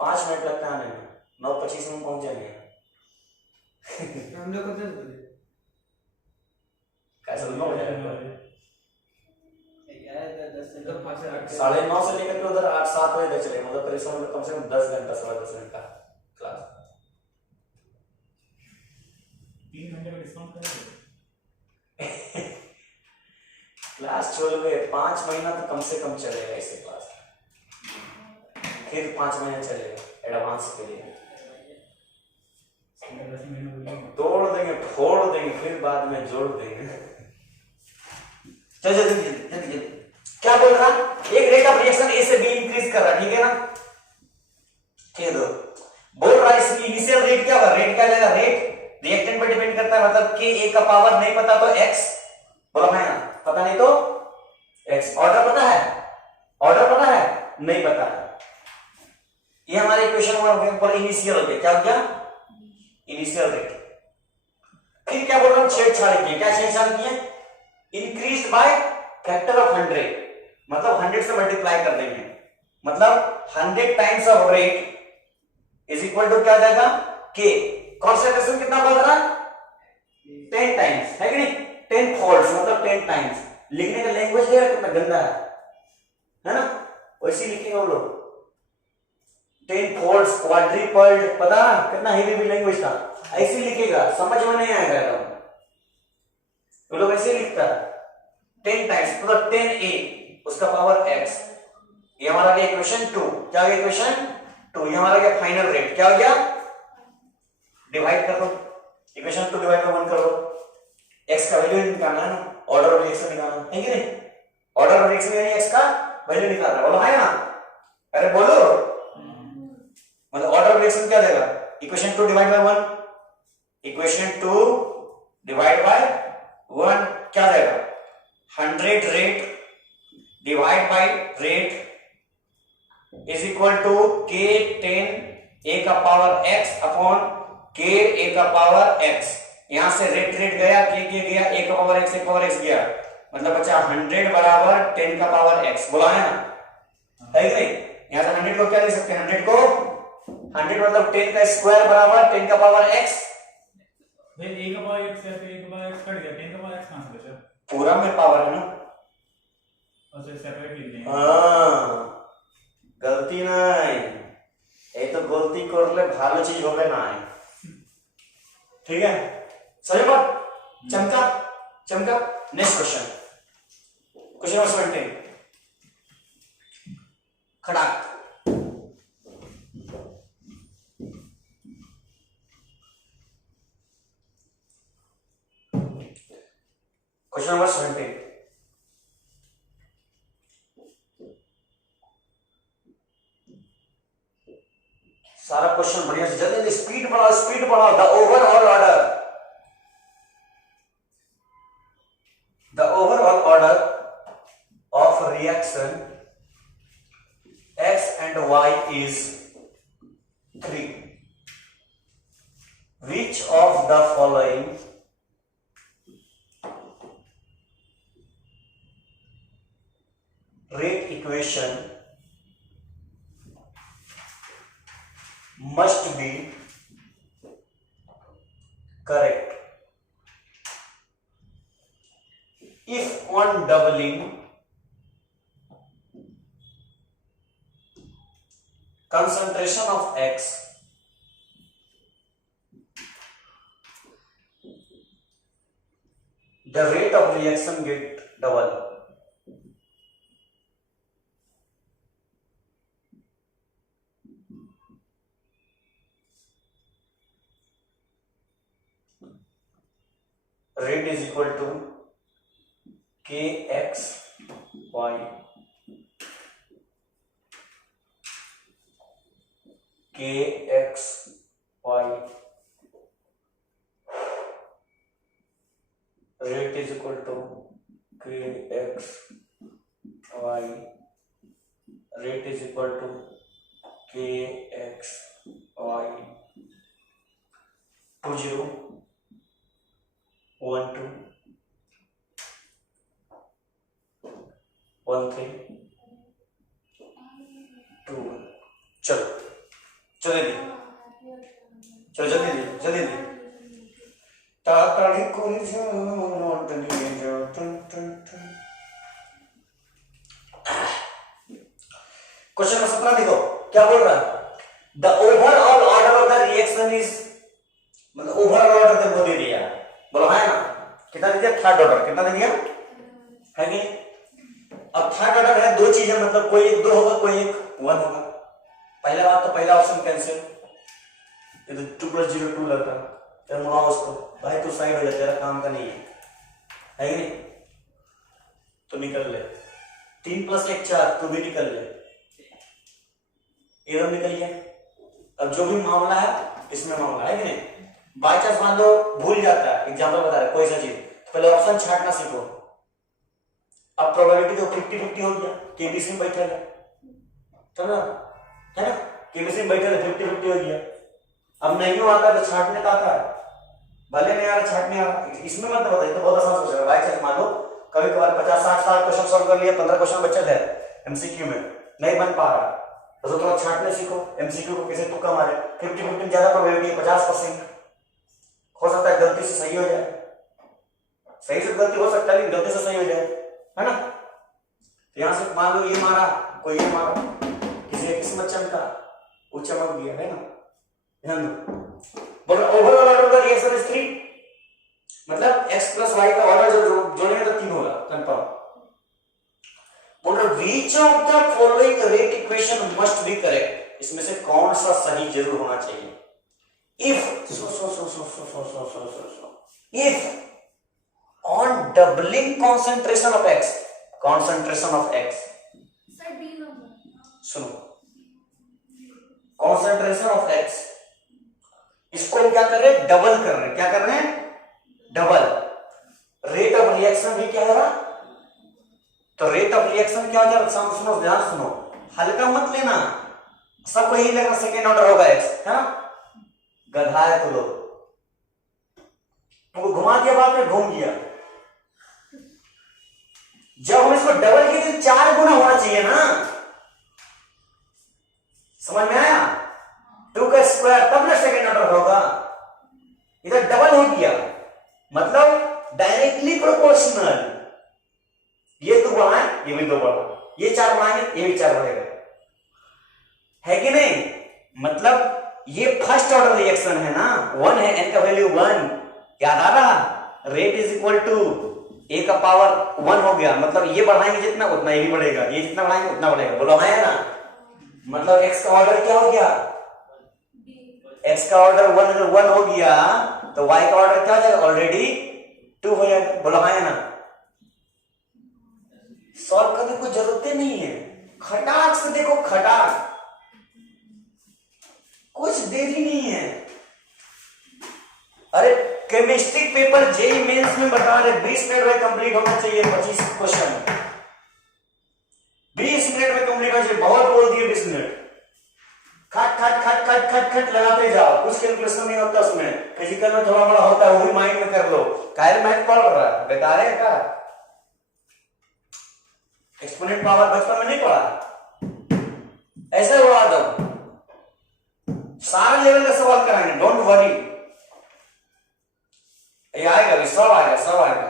5 मिनट लगता है आने में 9:25 में पहुंच जाएंगे। हम लोग को 10 बजे कैसे 9 बजे यार 10 से तो 5 से 8 9:30 से लेकर के उधर 8-7 बजे तक चलेंगे। मतलब परिश्रम में कम से कम 10 घंटा 10 मिनट का क्लास 3 घंटे में डिस्काउंट करेंगे। क्लास 12 में 5 महीना तो कम से कम चलेगा ऐसे क्लास। फिर 5 महीने चलेगा एडवांस के लिए। 10 महीने बोलेंगे तोड़ देंगे फोड़ देंगे फिर बाद में जोड़ देंगे। चल जल्दी क्या बोल रहा एक रेट ऑफ रिएक्शन ए से बी इंक्रीज कर रहा ठीक है ना। ठीक है बोल रहा इसकी इनिशियल रेट क्या होगा। रेट क्या लेगा रेट रिएक्टेंट पर डिपेंड करता है। मतलब कि ए का पावर नहीं पता तो एक्स बोला है ना पता नहीं तो एक्स। ऑर्डर पता है नहीं पता है। ये हमारे इक्वेशन पर इनिशियल हो गया। क्या हो गया इनिशियल रेट। फिर क्या बोल रहा हूं छेड़छाड़ किए। क्या छेड़छाड़ किए इंक्रीज बाय फैक्टर ऑफ 100 मतलब 100 से मल्टीप्लाई कर देंगे। मतलब 100 times of rate is equal to क्या जाएगा के। कॉन्सेंट्रेशन कितना बढ़ रहा है 10 टाइम्स है कि नहीं 10 फोल्ड्स मतलब 10 टाइम्स। लिखने का लैंग्वेज देखा कितना गंदा है ना। वैसे लिखेंगे हम लोग 10 फोल्ड्स क्वाड्रिपल्ड पता कितना हेवी भी लैंग्वेज था। ऐसे लिखेगा समझ में नहीं आएगा। वो लोग ऐसे लिखता है 10 टाइम्स मतलब 10a उसका पावर x। ये हमारा गया इक्वेशन 2। क्या गया इक्वेशन 2? ये हमारा गया फाइनल रेट। क्या हो गया? डिवाइड कर दो इक्वेशन 2 डिवाइड बाय 1 कर दो। x का वैल्यू निकालना है ना, ऑर्डर ऑफ रिएक्शन निकालना है कि नहीं? ऑर्डर ऑफ रिएक्शन यानी x का वैल्यू निकालना है। बोलो है ना? अरे बोलो, मतलब ऑर्डर ऑफ रिएक्शन क्या देगा? Equation 2 divide by 1। Equation 2 divide by 1 क्या देगा? 100 rate divide by rate is equal to k 10 a का power x upon k a का पावर x। यहां से रेट गया, k गया, a का पावर x, a का पावर x गया, मतलब बचा 100 बराबर 10 का पावर x। बोला है ना? है कि नहीं? यहां से 100 को क्या लिख सकते हैं? 100 को 100 मतलब 10 का स्क्वायर बराबर 10 का पावर x। फिर a का पावर x है, फिर a का पावर x कट गया, 10 का पावर x कहां से बचा? पूरा में पावर है ना, और से सेपरेट लिख देंगे। हाँ गलती नहीं, ये तो गलती करले भालो चीज होवे ना है। ठीक है, सही बात। चमका चमका। नेक्स्ट क्वेश्चन, क्वेश्चन नंबर 17 खड़ाक। क्वेश्चन नंबर 17 सारा क्वेश्चन बढ़िया से जल्दी स्पीड बढ़ाओ, स्पीड बढ़ाओ। The overall order, the overall order of reaction x and y is 3. Which of the following rate equation must be correct if on doubling concentration of x the rate of reaction get double? Rate is equal to kx y kx y. Rate is equal to kx y. Rate is equal to kx y. 20 1 2 1 3 2 चलो चलो दी चलो जल्दी दी जल्दी दी ताताड़ी कोई नोट लिए जो टन टन टन। क्वेश्चन नंबर 17 देखो क्या बोल रहा है? The overall order of the reaction is, मतलब ओवरऑल ऑर्डर दे बोल दिया। बोलो है ना? कितना दे दिया? Third order. कितना दे दिया है कि? अब थर्ड ऑर्डर है, दो चीजें, मतलब कोई एक 2 होगा, कोई एक 1 होगा। पहला बात तो पहला ऑप्शन कैंसिल, ये तो 2 + 0 2 लगता है। फिर मुड़ा उसको, भाई तू साइड हो जा, तेरा काम का नहीं है कि नहीं? तो निकल ले। 3 + 1 4, तू भी निकल ले, एकदम निकल गया। अब जो भी मामला है इसमें मामला है कि नहीं? बाई चांस मान लो भूल जाता है, एग्जाम्पल बता रहा है कोई सा चीज, तो पहले ऑप्शन छांटना सीखो। अब प्रोबेबिलिटी तो 50-50 हो गया, केबीसी में बैठा है ना, केबीसी में बैठा है 50-50 हो गया। अब नहीं आता तो छांटने का आता है, भले नहीं आ रहा छांटने आ रहा। इसमें मतलब बताइए तो बहुत आसान सोच रहा है। बाई चांस मान लो कभी कभार 50-60 क्वेश्चन सॉल्व कर लिया, 15 क्वेश्चन बच्चा है एमसीक्यू में, नहीं बन पा रहा तो थोड़ा छांटने सीखो। एमसीक्यू को कैसे तुक्का मारे, 50-50 ज्यादा प्रोबेबिलिटी है, 50% हो सकता है गलती से सही हो जाए, सही से गलती हो सकता है लेकिन गलती से सही हो जाए, है ना? तो यहां से मान लो ये मारा, कोई ये मारा, किसी की किस्मत चमका, वो चमक गया, है ना? ध्यान दो। बोलो overall order of the reaction is 3। मतलब x प्लस वाई का ऑर्डर जब जोड़ेंगे तो 3 होगा कंफर्म। बोल रहे which of the following rate equation must be correct, इसमें से कौन सा सही जरूर होना चाहिए। If on doubling concentration of x, sir D number सुनो, concentration of x, इसको हम क्या कर रहे हैं, डबल कर रहे हैं। क्या कर रहे हैं, डबल। रेट ऑफ रिएक्शन भी क्या है, तो रेट ऑफ रिएक्शन क्या हो जाएगा, सुनो ध्यान सुनो, हल्का मत लेना, सबको यही लगना सेकेंड ऑर्डर होगा x, है ना, गधा है तो लोग, तुमको घुमा दिया, बाद में घूम गया। जब हम इसको डबल किए तो 4 गुना होना चाहिए ना, समझ में आया, 2 का स्क्वायर तब ना सेकेंड ऑर्डर होगा, इधर डबल हो गया, मतलब डायरेक्टली प्रोपोर्शनल। ये 2 बढ़ा है, ये भी 2 बढ़ा, ये 4 बढ़ाएंगे, ये भी 4 बढ़ेगा, है कि नहीं। मतलब ये फर्स्ट ऑर्डर रिएक्शन है ना, 1 है, n का वैल्यू 1, याद आ रहा, rate is equal to a का पावर 1 हो गया, मतलब ये बढ़ाएंगे जितना उतना ये भी बढ़ेगा, ये जितना बढ़ाएंगे उतना बढ़ेगा, बोलो है ना। मतलब x का ऑर्डर क्या हो गया, x का ऑर्डर 1 हो गया, तो y का ऑर्डर क्या हो जाएगा, ऑलरेडी 2 हो जाएगा, बोलो है ना। सॉल्व करने को जरूरत नहीं है, खटाक से देखो, खटाक, कुछ देरी नहीं है। अरे केमिस्ट्री पेपर जेई मेंस में बता रहे 20 मिनट में कंप्लीट होना चाहिए, 25 क्वेश्चन 20 मिनट में कंप्लीट होना चाहिए, बहुत बोल दिए 20 मिनट, खट खट खट खट खट खट लगाते जाओ, कुछ कैलकुलेशन नहीं होता उसमें, फिजिकल में थोड़ा बड़ा होता है, वो भी माइंड में कर लो, कायर माइंड पढ़ रहा है, बेकार है का, एक्सपोनेंट पावर बचपन में नहीं पढ़ा, ऐसा हुआ दो सारे लेवल का सवाल कराएंगे, डोंट वरी, ये आएगा भी, सब आएगा, सब आएगा,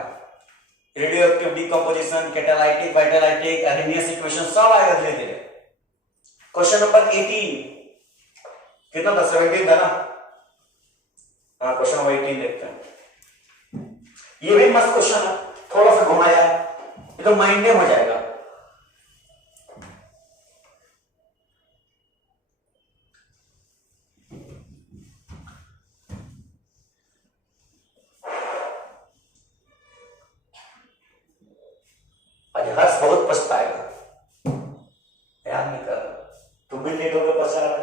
रेडियोएक्टिव डिकम्पोजिशन, कैटालाइटिक, वाइटालाइटिक, अरेनियस इक्वेशन, सब आएगा धीरे धीरे। क्वेश्चन नंबर 18 कितना था, 17 था ना, हाँ क्वेश्चन नंबर 18 देखते हैं। ये भी मस्त क्वेश्चन है, थोड़ा सा घुमाया, ये तो माइंड में हो जाएगा। हर्ष बहुत पछताएगा, याद नहीं कर रहा, तुम भी लेट होकर पछता रहा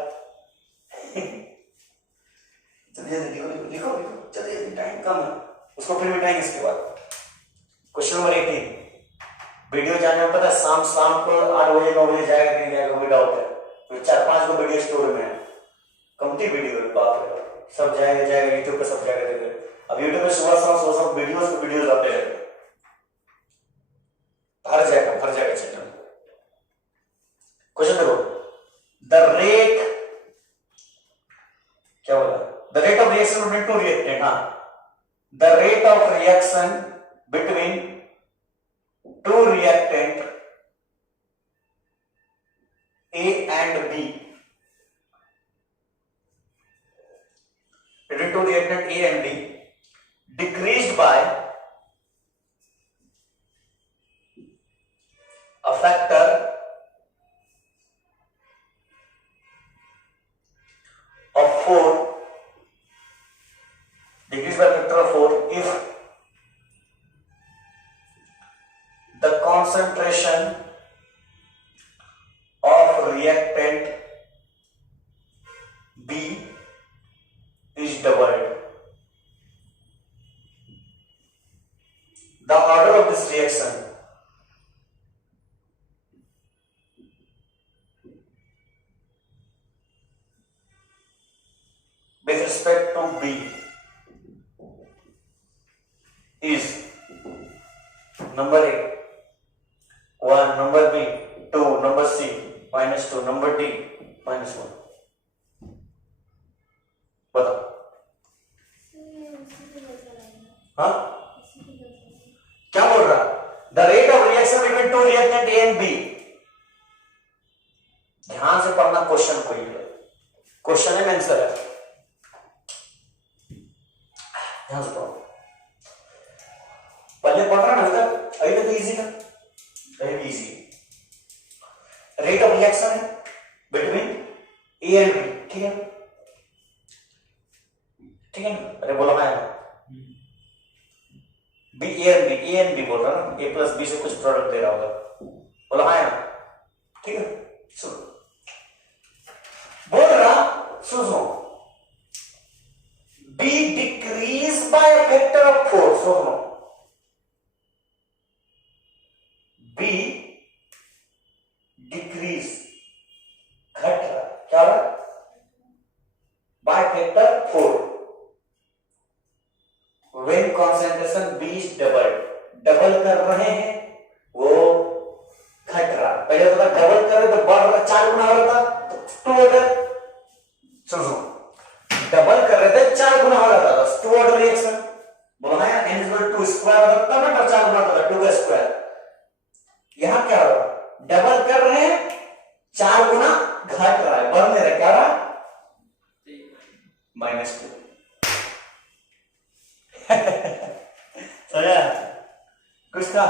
जल्दी जल्दी लिखो, जल्दी, टाइम कम है, उसको फिर मिटाएंगे इसके बाद। क्वेश्चन नंबर 18, वीडियो जाने में पता है शाम को 8 बजे 9 बजे जाएगा कि नहीं जाएगा, कोई डाउट है, तो 4-5 को वीडियो स्टोर में है, कमती वीडियो है, बाप रे, सब जाएगा यूट्यूब पे, सब जाएगा। अब यूट्यूब में सुबह वीडियोस आते रहते, भर जाएगा चैनल। क्वेश्चन देखो, द रेट क्या बोला, the rate of reaction between 2 reactant, the rate of reaction between 2 reactant A and B, between 2 reactant A and B decreased by a factor of 4, decreased by a factor of 4 if the concentration of reactant B is doubled. The order of this reaction with respect to B is number A 1, number B 2, number C -2, number D -1। बताओ, हाँ क्या बोल रहा, the rate of reaction between 2 reactant A and B। ध्यान से पढ़ना क्वेश्चन को, ये क्वेश्चन है, आंसर है, ध्यान से पढ़ो। पहले पढ़ रहा ना अभी तक, अभी तक तो इजी था, very easy. Rate of reaction है बिटवीन ए एंड बी, ठीक है, ठीक है ना? अरे बोला मैं बी ए एंड बी बोल रहा ना, ए प्लस बी से कुछ प्रोडक्ट दे रहा होगा, बोला हाँ ना, ठीक है। सुनो बोल रहा, सुनो B decrease by factor of 4, सुनो बी डिक्रीज घट रहा, क्या हो रहा, by factor 4 when concentration B is double कर रहे हैं, वो घट रहा, पहले तो डबल कर रहे तो बढ़ रहा, 4 गुना हो रहा था तो 2 ऑर्डर, सुनो डबल कर रहे थे 4 गुना हो रहा था 2 ऑर्डर रिएक्शन, बोला है n इक्वल टू स्क्वायर होता है ना, 4 गुना होता है 2 का स्क्वायर। यहां क्या हो रहा, डबल कर रहे हैं 4 गुना घट रहा है, बढ़ नहीं रहा, क्या रहा -2। समझा कुछ था,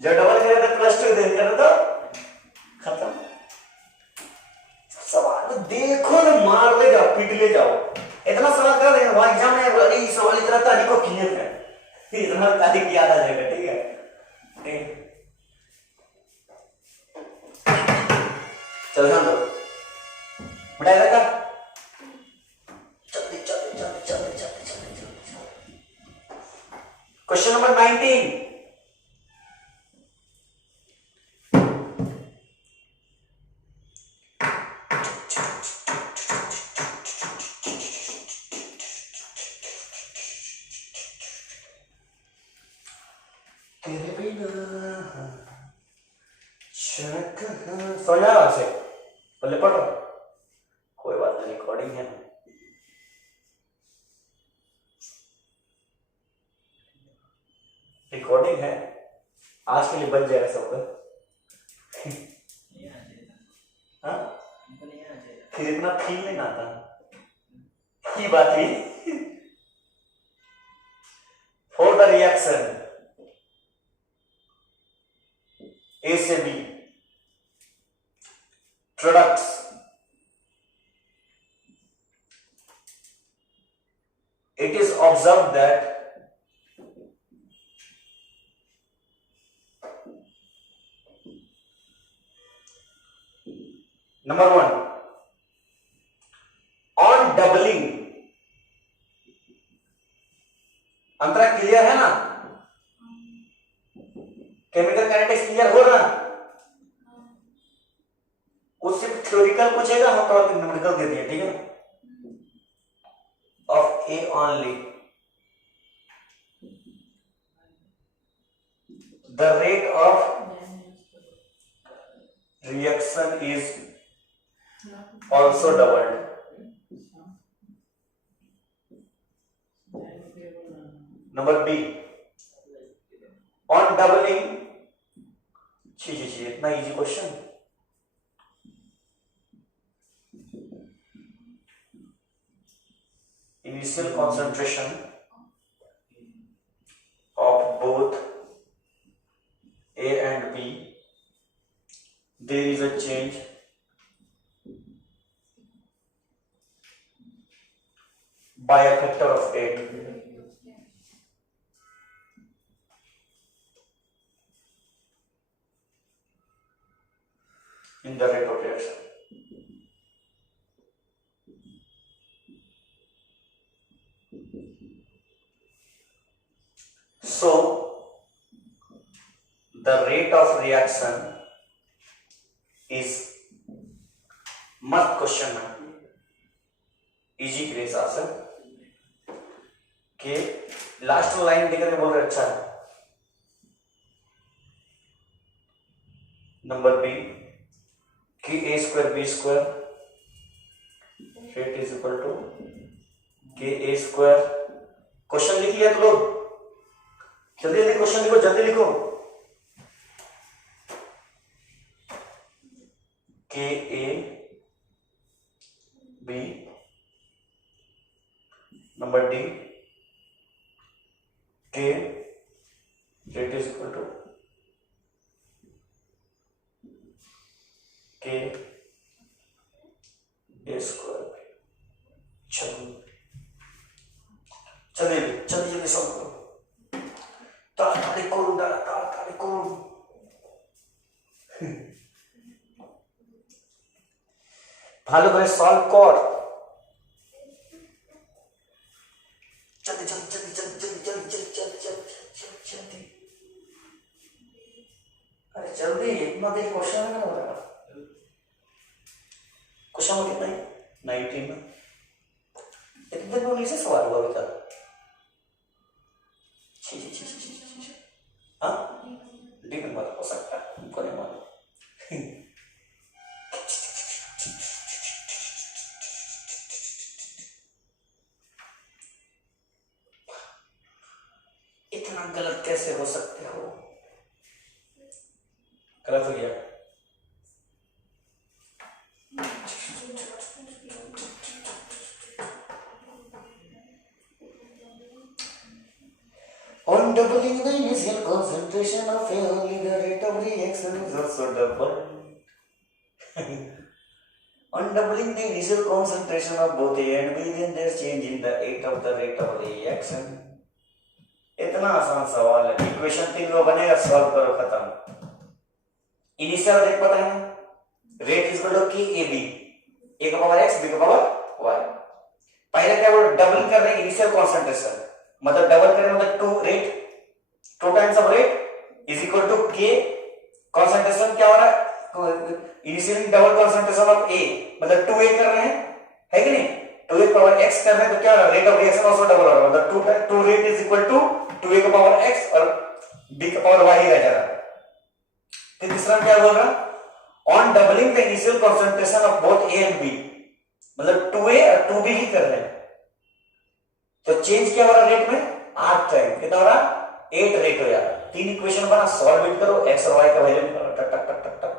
जब डबल करे तो +2 दे करे तो खत्म। सवाल तो देखो ना, मार ले जाओ, पीट ले जाओ, इतना सवाल कर देंगे वहां एग्जाम में, अरे सवाल इतना तारीख को क्लियर है, इतना तारीख याद आ जाएगा, ठीक है, ठीक। चल ध्यान दो बढ़ाएगा का, जल्दी जल्दी जल्दी जल्दी जल्दी जल्दी। क्वेश्चन नंबर 19, तेरे बिना सोचा आपसे पहले पढ़ो, कोई बात नहीं, रिकॉर्डिंग है ना, रिकॉर्डिंग है, आज के लिए बच जाएगा सबका। हाँ फिर इतना फील नहीं आता की बात ही। फॉर द रिएक्शन ए से B products it is observed that number 1 on doubling, अंतरा क्लियर है ना, केमिकल काइनेटिक्स क्लियर हो रहा, वो सिर्फ थ्योरिकल पूछेगा, हम थोड़ा न्यूमेरिकल दे दिए, ठीक है, of A only the rate of reaction is also doubled, number be on doubling, छी इतना easy question, initial concentration of both A and B, there is a change by a factor of 8 in the rate of reaction. So the rate of reaction is, मस्त क्वेश्चन है, इजी के हिसाब से, कि लास्ट लाइन देकर के बोल रहे अच्छा है, नंबर बी कि A square B square it is equal to K A square. Question लिख लिया तो लोग, जल्दी जल्दी क्वेश्चन लिखो, जल्दी लिखो, के ए बी, नंबर डी के rate is equal to K A square. चलिए जल्दी जल्दी सॉल्व करो, ताड़ाताड़ी करो, ताड़ाताड़ी करो। ভালো করে সলভ কর, जल्दी जल्दी जल्दी जल्दी जल्दी जल्दी जल्दी जल्दी जल्दी जल्दी, अरे जल्दी, इतना देर क्वेश्चन में हो रहा। क्वेश्चन में कितना है? 19 में। इतने देर में 19 से सवाल हुआ बेटा। छी छी छी छी छी, हाँ डी में मत हो सकता है, कोने मत। इतना गलत कैसे हो सकते हो? गलत हो गया। On doubling the initial concentration of A, only the rate of reaction is also doubled. On doubling the initial concentration of both A and B, then there's change in the rate of reaction. इतना आसान सवाल है, इक्वेशन 3 में बनेगा, सॉल्व करो, खत्म। इनिशियल रेट पता है ना, rate is equal to K A B, ए का पावर एक्स बी का पावर वाई। पहले क्या बोल, डबल कर रहे हैं इनिशियल कंसंट्रेशन, मतलब डबल कर रहे हैं मतलब 2 rate, 2 times of rate is equal to k concentration क्या हो रहा है, initially double concentration of A, मतलब 2a कर रहे हैं, है कि नहीं, 2a पावर x कर रहे हैं, तो क्या हो रहा है, rate of reaction also double हो रहा है, मतलब 2 rate is equal to 2a का पावर x और b का पावर y रह जा रहा है। फिर तीसरा क्या बोल रहा, on doubling the initial concentration of both a and b, मतलब 2a और 2b ही कर रहे हैं, तो चेंज क्या हो रहा रेट में, 8 टाइम, कितना हो रहा, 8 रेट हो जाता है। 3 इक्वेशन बना, सॉल्व इट करो, x और y का वैल्यू निकालो, टक टक टक टक टक।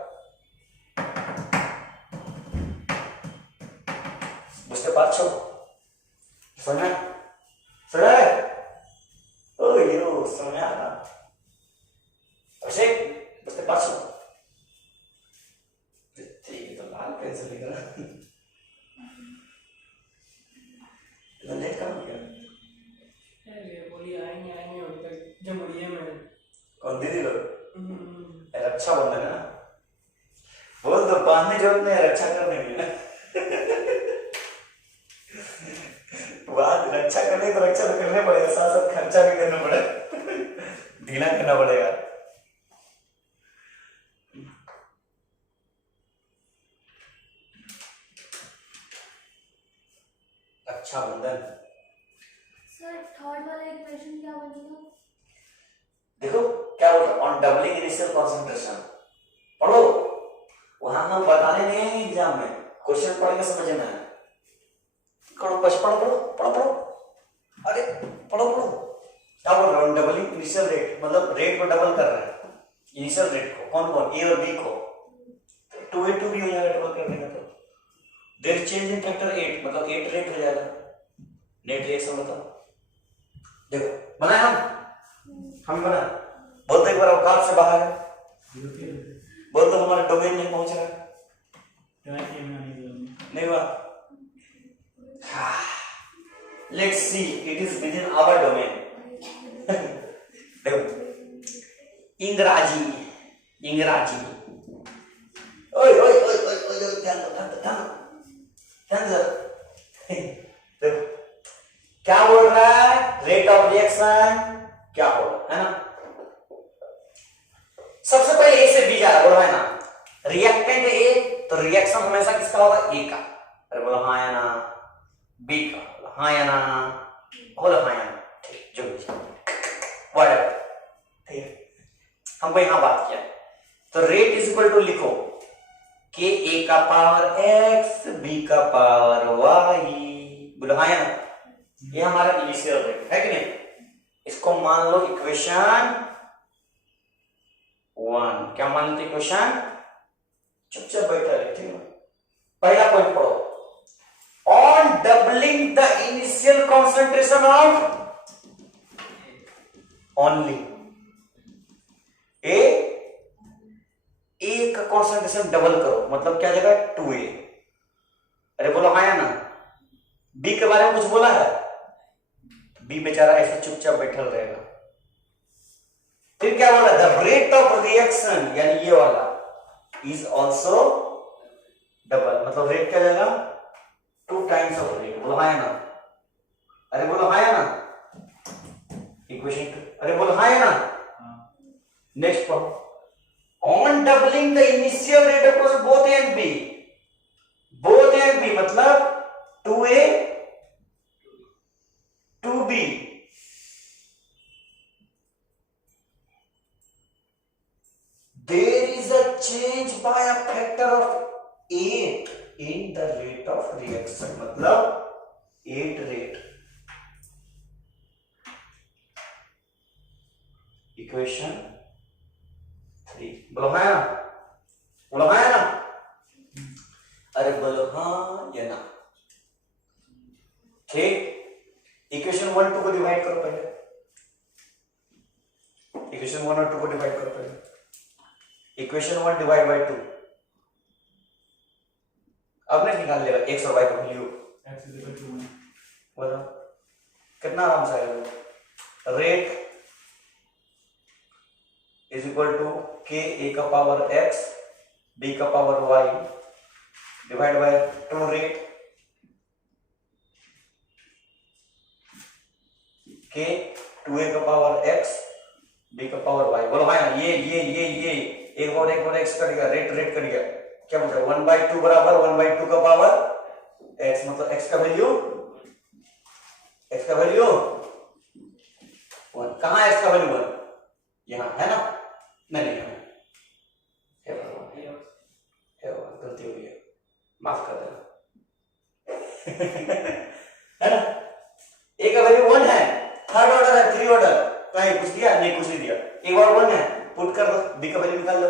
बुझते पारछो? समझ समझ ओ यो समझ आना अभिषेक, बुझते पारछो? ठीक है, तो लाल पेंसिल लेकर इतना लेट कब हो गया? अरे बोली आएंगे आएंगे अभी तक जमुड़िया में। कौन दीदी लोग? रक्षा बंधन है ना, बोल तो बांधने जरूरत नहीं है, रक्षा करने के लिए। बात रक्षा करने तो रक्षा तो करने पड़ेगा, साथ साथ खर्चा भी करना पड़ेगा, ढीला करना पड़ेगा। रक्षाबंधन। सर थर्ड वाला इक्वेशन क्या बनेगा? देखो क्या बोल रहा, ऑन डबलिंग इनिशियल कंसंट्रेशन, पढ़ो, वहां हम बताने नहीं है एग्जाम में, क्वेश्चन पढ़ के समझना है। पढ़ो पढ़ो पढ़ो पढ़ो पढ़ो, अरे पढ़ो पढ़ो, क्या बोल रहा हूँ, डबलिंग इनिशियल रेट, मतलब रेट को डबल कर रहे हैं, इनिशियल रेट को, कौन कौन, ए और बी को, 2a 2b हो जाएगा डबल करने का, तो देयर चेंज इन फैक्टर 8, मतलब 8 रेट हो जाएगा। नेट रिएक्शन बताओ, देखो बनाए हम बना, बोलते एक बार औकात से बाहर है, बोल तो हमारा डोमेन नहीं पहुंच रहा है, नहीं हुआ। Let's see, it is within our domain. देखो, इंग्राजी, इंग्राजी, ओए ओए ओए ओए ओए, ध्यान दो ध्यान दो ध्यान दो ध्यान दो, देखो क्या बोल रहा है, रेट ऑफ रिएक्शन क्या हो रहा है ना, सबसे पहले ए से बी जा रहा, बोलो है ना, रिएक्टेंट ए, तो रिएक्शन हमेशा किसका होगा, ए का, अरे बोलो हाँ या ना, बी का, हाँ या ना, बोलो हाँ या ना, ठीक, जो भी व्हाटएवर, ठीक है, हमको यहां बात किया, तो रेट इज इक्वल टू लिखो के ए का पावर एक्स बी का पावर वाई, बोलो हाँ या ना, ये हमारा इनिशियल रेट है कि नहीं, इसको मान लो इक्वेशन 1, क्या मान लेते इक्वेशन, चुपचाप बैठा रहे, ठीक है। पहला पॉइंट पढ़ो, on doubling the initial concentration of only ए का कॉन्सेंट्रेशन डबल करो, मतलब क्या जगह 2a। अरे बोलो हाँ या ना। बी के बारे में कुछ बोला है? बी बेचारा ऐसे चुपचाप बैठल रहेगा। फिर क्या बोला? द रेट ऑफ रिएक्शन, यानी ये वाला इज ऑल्सो डबल, मतलब रेट क्या जाएगा? 2 टाइम्स ऑफ रेट। बोलो हाँ या ना। अरे बोलो हाँ या ना। इक्वेशन 2, अरे बोलो हाँ या ना। नेक्स्ट पढ़ो। On doubling the initial rate across both A and B, both A and B मतलब 2a 2b, there is a change by a factor of 8 in the rate of reaction, मतलब 8 रेट। इक्वेशन 3। बोलो हाँ या ना। बोलो हाँ या ना। अरे बोलो हाँ या ना। ठीक, इक्वेशन 1 2 को डिवाइड करो पहले। इक्वेशन 1 और 2 को डिवाइड करो पहले। Equation 1 divide by 2। अब नहीं निकाल लेगा x और y का value. x is equal to 1। बताओ कितना आराम से आएगा। Rate is equal to k a का पावर x b का power y divide by 2 rate k 2a का पावर x b का पावर y। बोलो हाँ, ये एक और x कट गया, रेट कट गया। क्या बोलते हैं? 1/2 बराबर 1/2 का पावर x, मतलब x का वैल्यू 1। कहाँ है x का वैल्यू 1? यहाँ है ना? नहीं है गलती हो गई है, माफ कर देना। है ना? a का वैल्यू 1 है, थर्ड ऑर्डर है, 3 ऑर्डर कहीं कुछ दिया नहीं, कुछ नहीं दिया। एक बार 1 है, पुट कर दो, b का वैल्यू निकाल लो।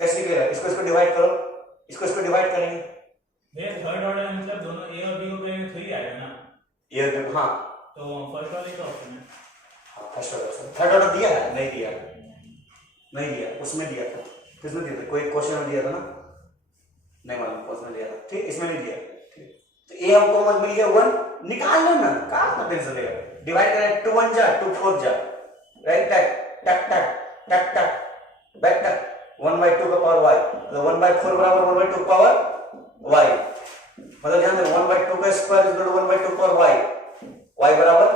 कैसे निकलेगा? इसको डिवाइड करो, इसको डिवाइड करेंगे। ये थर्ड ऑर्डर मतलब दोनों a और b को करेंगे तो ही आएगा ना। ये हाँ, तो फर्स्ट वाले का ऑप्शन है। First order. थर्ड ऑर्डर दिया है? नहीं दिया, उसमें दिया था। किसमें दिया था? कोई क्वेश्चन में दिया था ना? नहीं मालूम कौन में दिया था। ठीक, इसमें नहीं दिया। ठीक, तो ए हमको मिल गया 1, निकाल लो ना, कहाँ टेंशन लेगा। डिवाइड करें 2 1 जा 2 4 जा, राइट टक टक टक टक टक बैक टक 1/2 का पावर y, तो 1/4 बराबर 1/2 पावर y, मतलब ध्यान देना 1/2 का square is equal to 1/2 power y बराबर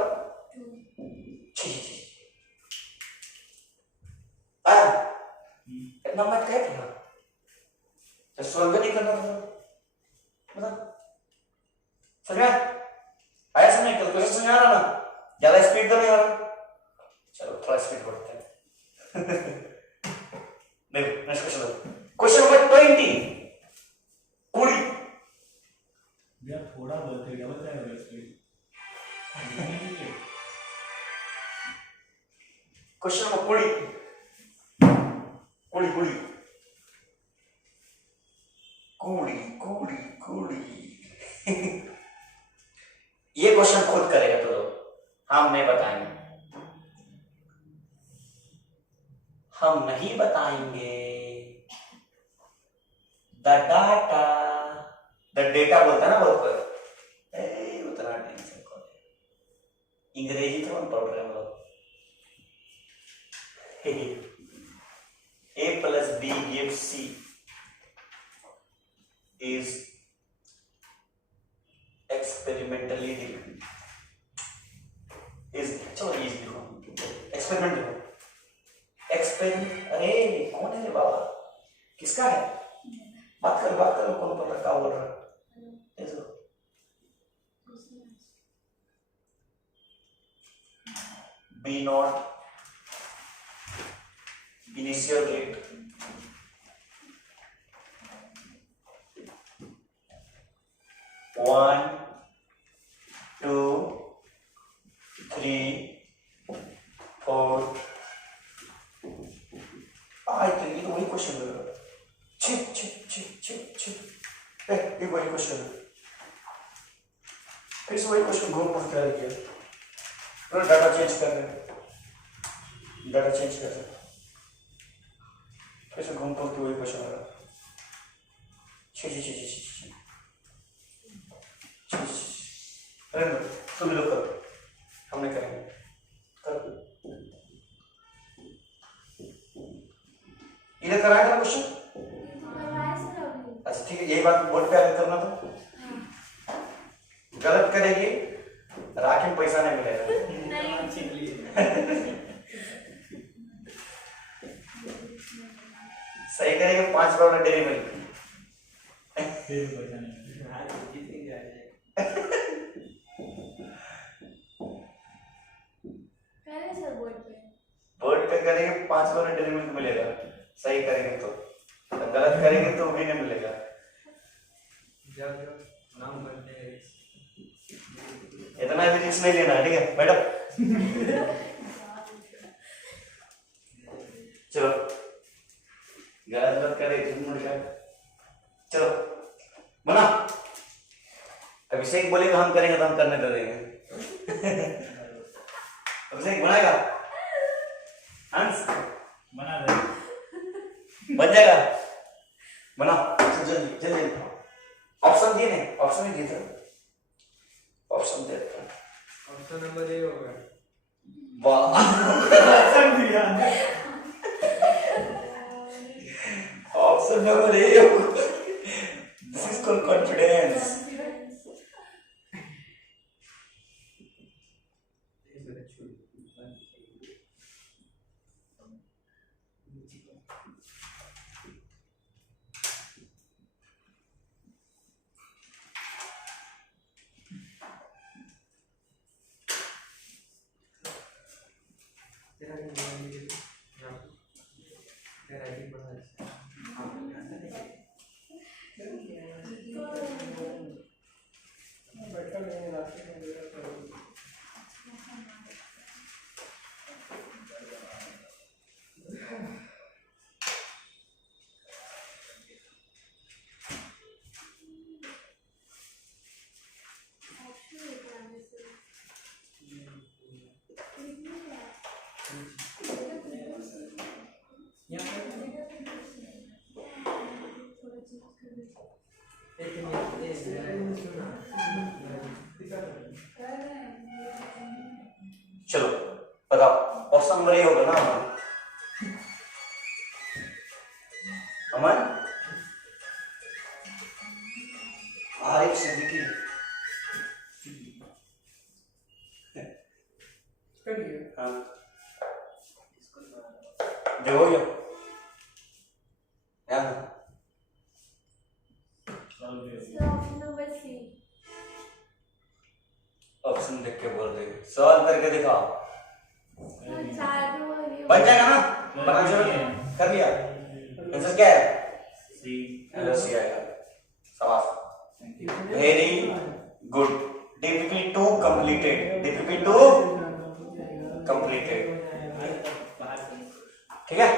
2। इतना मत कह ना, तो सॉल्व नहीं करना था। मतलब समझ में आया? समझ में? कैलकुलेशन समझ आ रहा ना? ज्यादा स्पीड तो नहीं हो रहा? चलो थोड़ा स्पीड बढ़ते हैं। देखो नेक्स्ट क्वेश्चन नंबर 20। कुड़ी भैया थोड़ा बोलते डबल जाएगा स्पीड। क्वेश्चन नंबर कुड़ी कुड़ी कुड़ी कुड़ी कुड़ी कुड़ी। ये क्वेश्चन खुद करेगा तो हम नहीं बताएंगे, हम नहीं बताएंगे। द डेटा बोलता है ना बहुत कोई, उतना टेंशन कौन है, अंग्रेजी तो हम पढ़ रहे हैं लोग। A plus B gives C is experimentally is चलो ये लिखो, एक्सपेरिमेंट लिखो। एक्सपेरिमेंट, अरे कौन है रे बाबा, किसका है? बात करो कौन पता क्या बोल रहा है। B naught initial rate one, 2, 3, 4। तो ये तो वही क्वेश्चन है। ये वही क्वेश्चन है, फिर से वही क्वेश्चन घूम फिर कर दिया। डाटा चेंज कर रहे हैं, डाटा चेंज कर रहे हैं। कैसे घूम घूम के वही क्वेश्चन होगा। छी छी छी छी छी छी अरे तुम लोग करो, हम नहीं करेंगे, करो। इधर कराएगा ना क्वेश्चन। अच्छा ठीक है, यही बात बोर्ड पे आगे करना तो गलत करेगी राखी में पैसा नहीं मिलेगा। सही करेगी 5 रुपये डेरी मिल्क। फिर पैसा नहीं बोर्ड पे करेंगे 5 रुपये डेरी मिल्क मिलेगा, सही करेंगे तो गलत करेंगे तो भी नहीं मिलेगा। नाम करते हैं इतना भी रिस्क नहीं लेना है, ठीक है मैडम। चलो गलत मत करे, झूठ मूठ कर। चलो बना, अभिषेक बोलेगा हम करेंगे तो हम करने दे देंगे। अभिषेक बनाएगा, अंश बना दे। बन जाएगा, बना जल्दी जल्दी। ऑप्शन दिए नहीं, ऑप्शन ही दिए थे, ऑप्शन दे देते हैं। ऑप्शन नंबर ए होगा। वाह option number A, this is called confidence. चलो बताओ, ऑप्शन नंबर ए होगा ना अमन। आरिफ सिद्दीकी हाँ जो हो गया याद है? ऑप्शन देख के बोल देंगे, सवाल करके दिखाओ, बन जाएगा ना। कर लिया, आंसर क्या है? सी। सी आएगा, शाबाश, very good. DPP2 completed, DPP2 completed, ठीक है।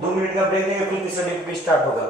2 मिनट का ब्रेक लेंगे, फिर तीसरा DPP स्टार्ट होगा।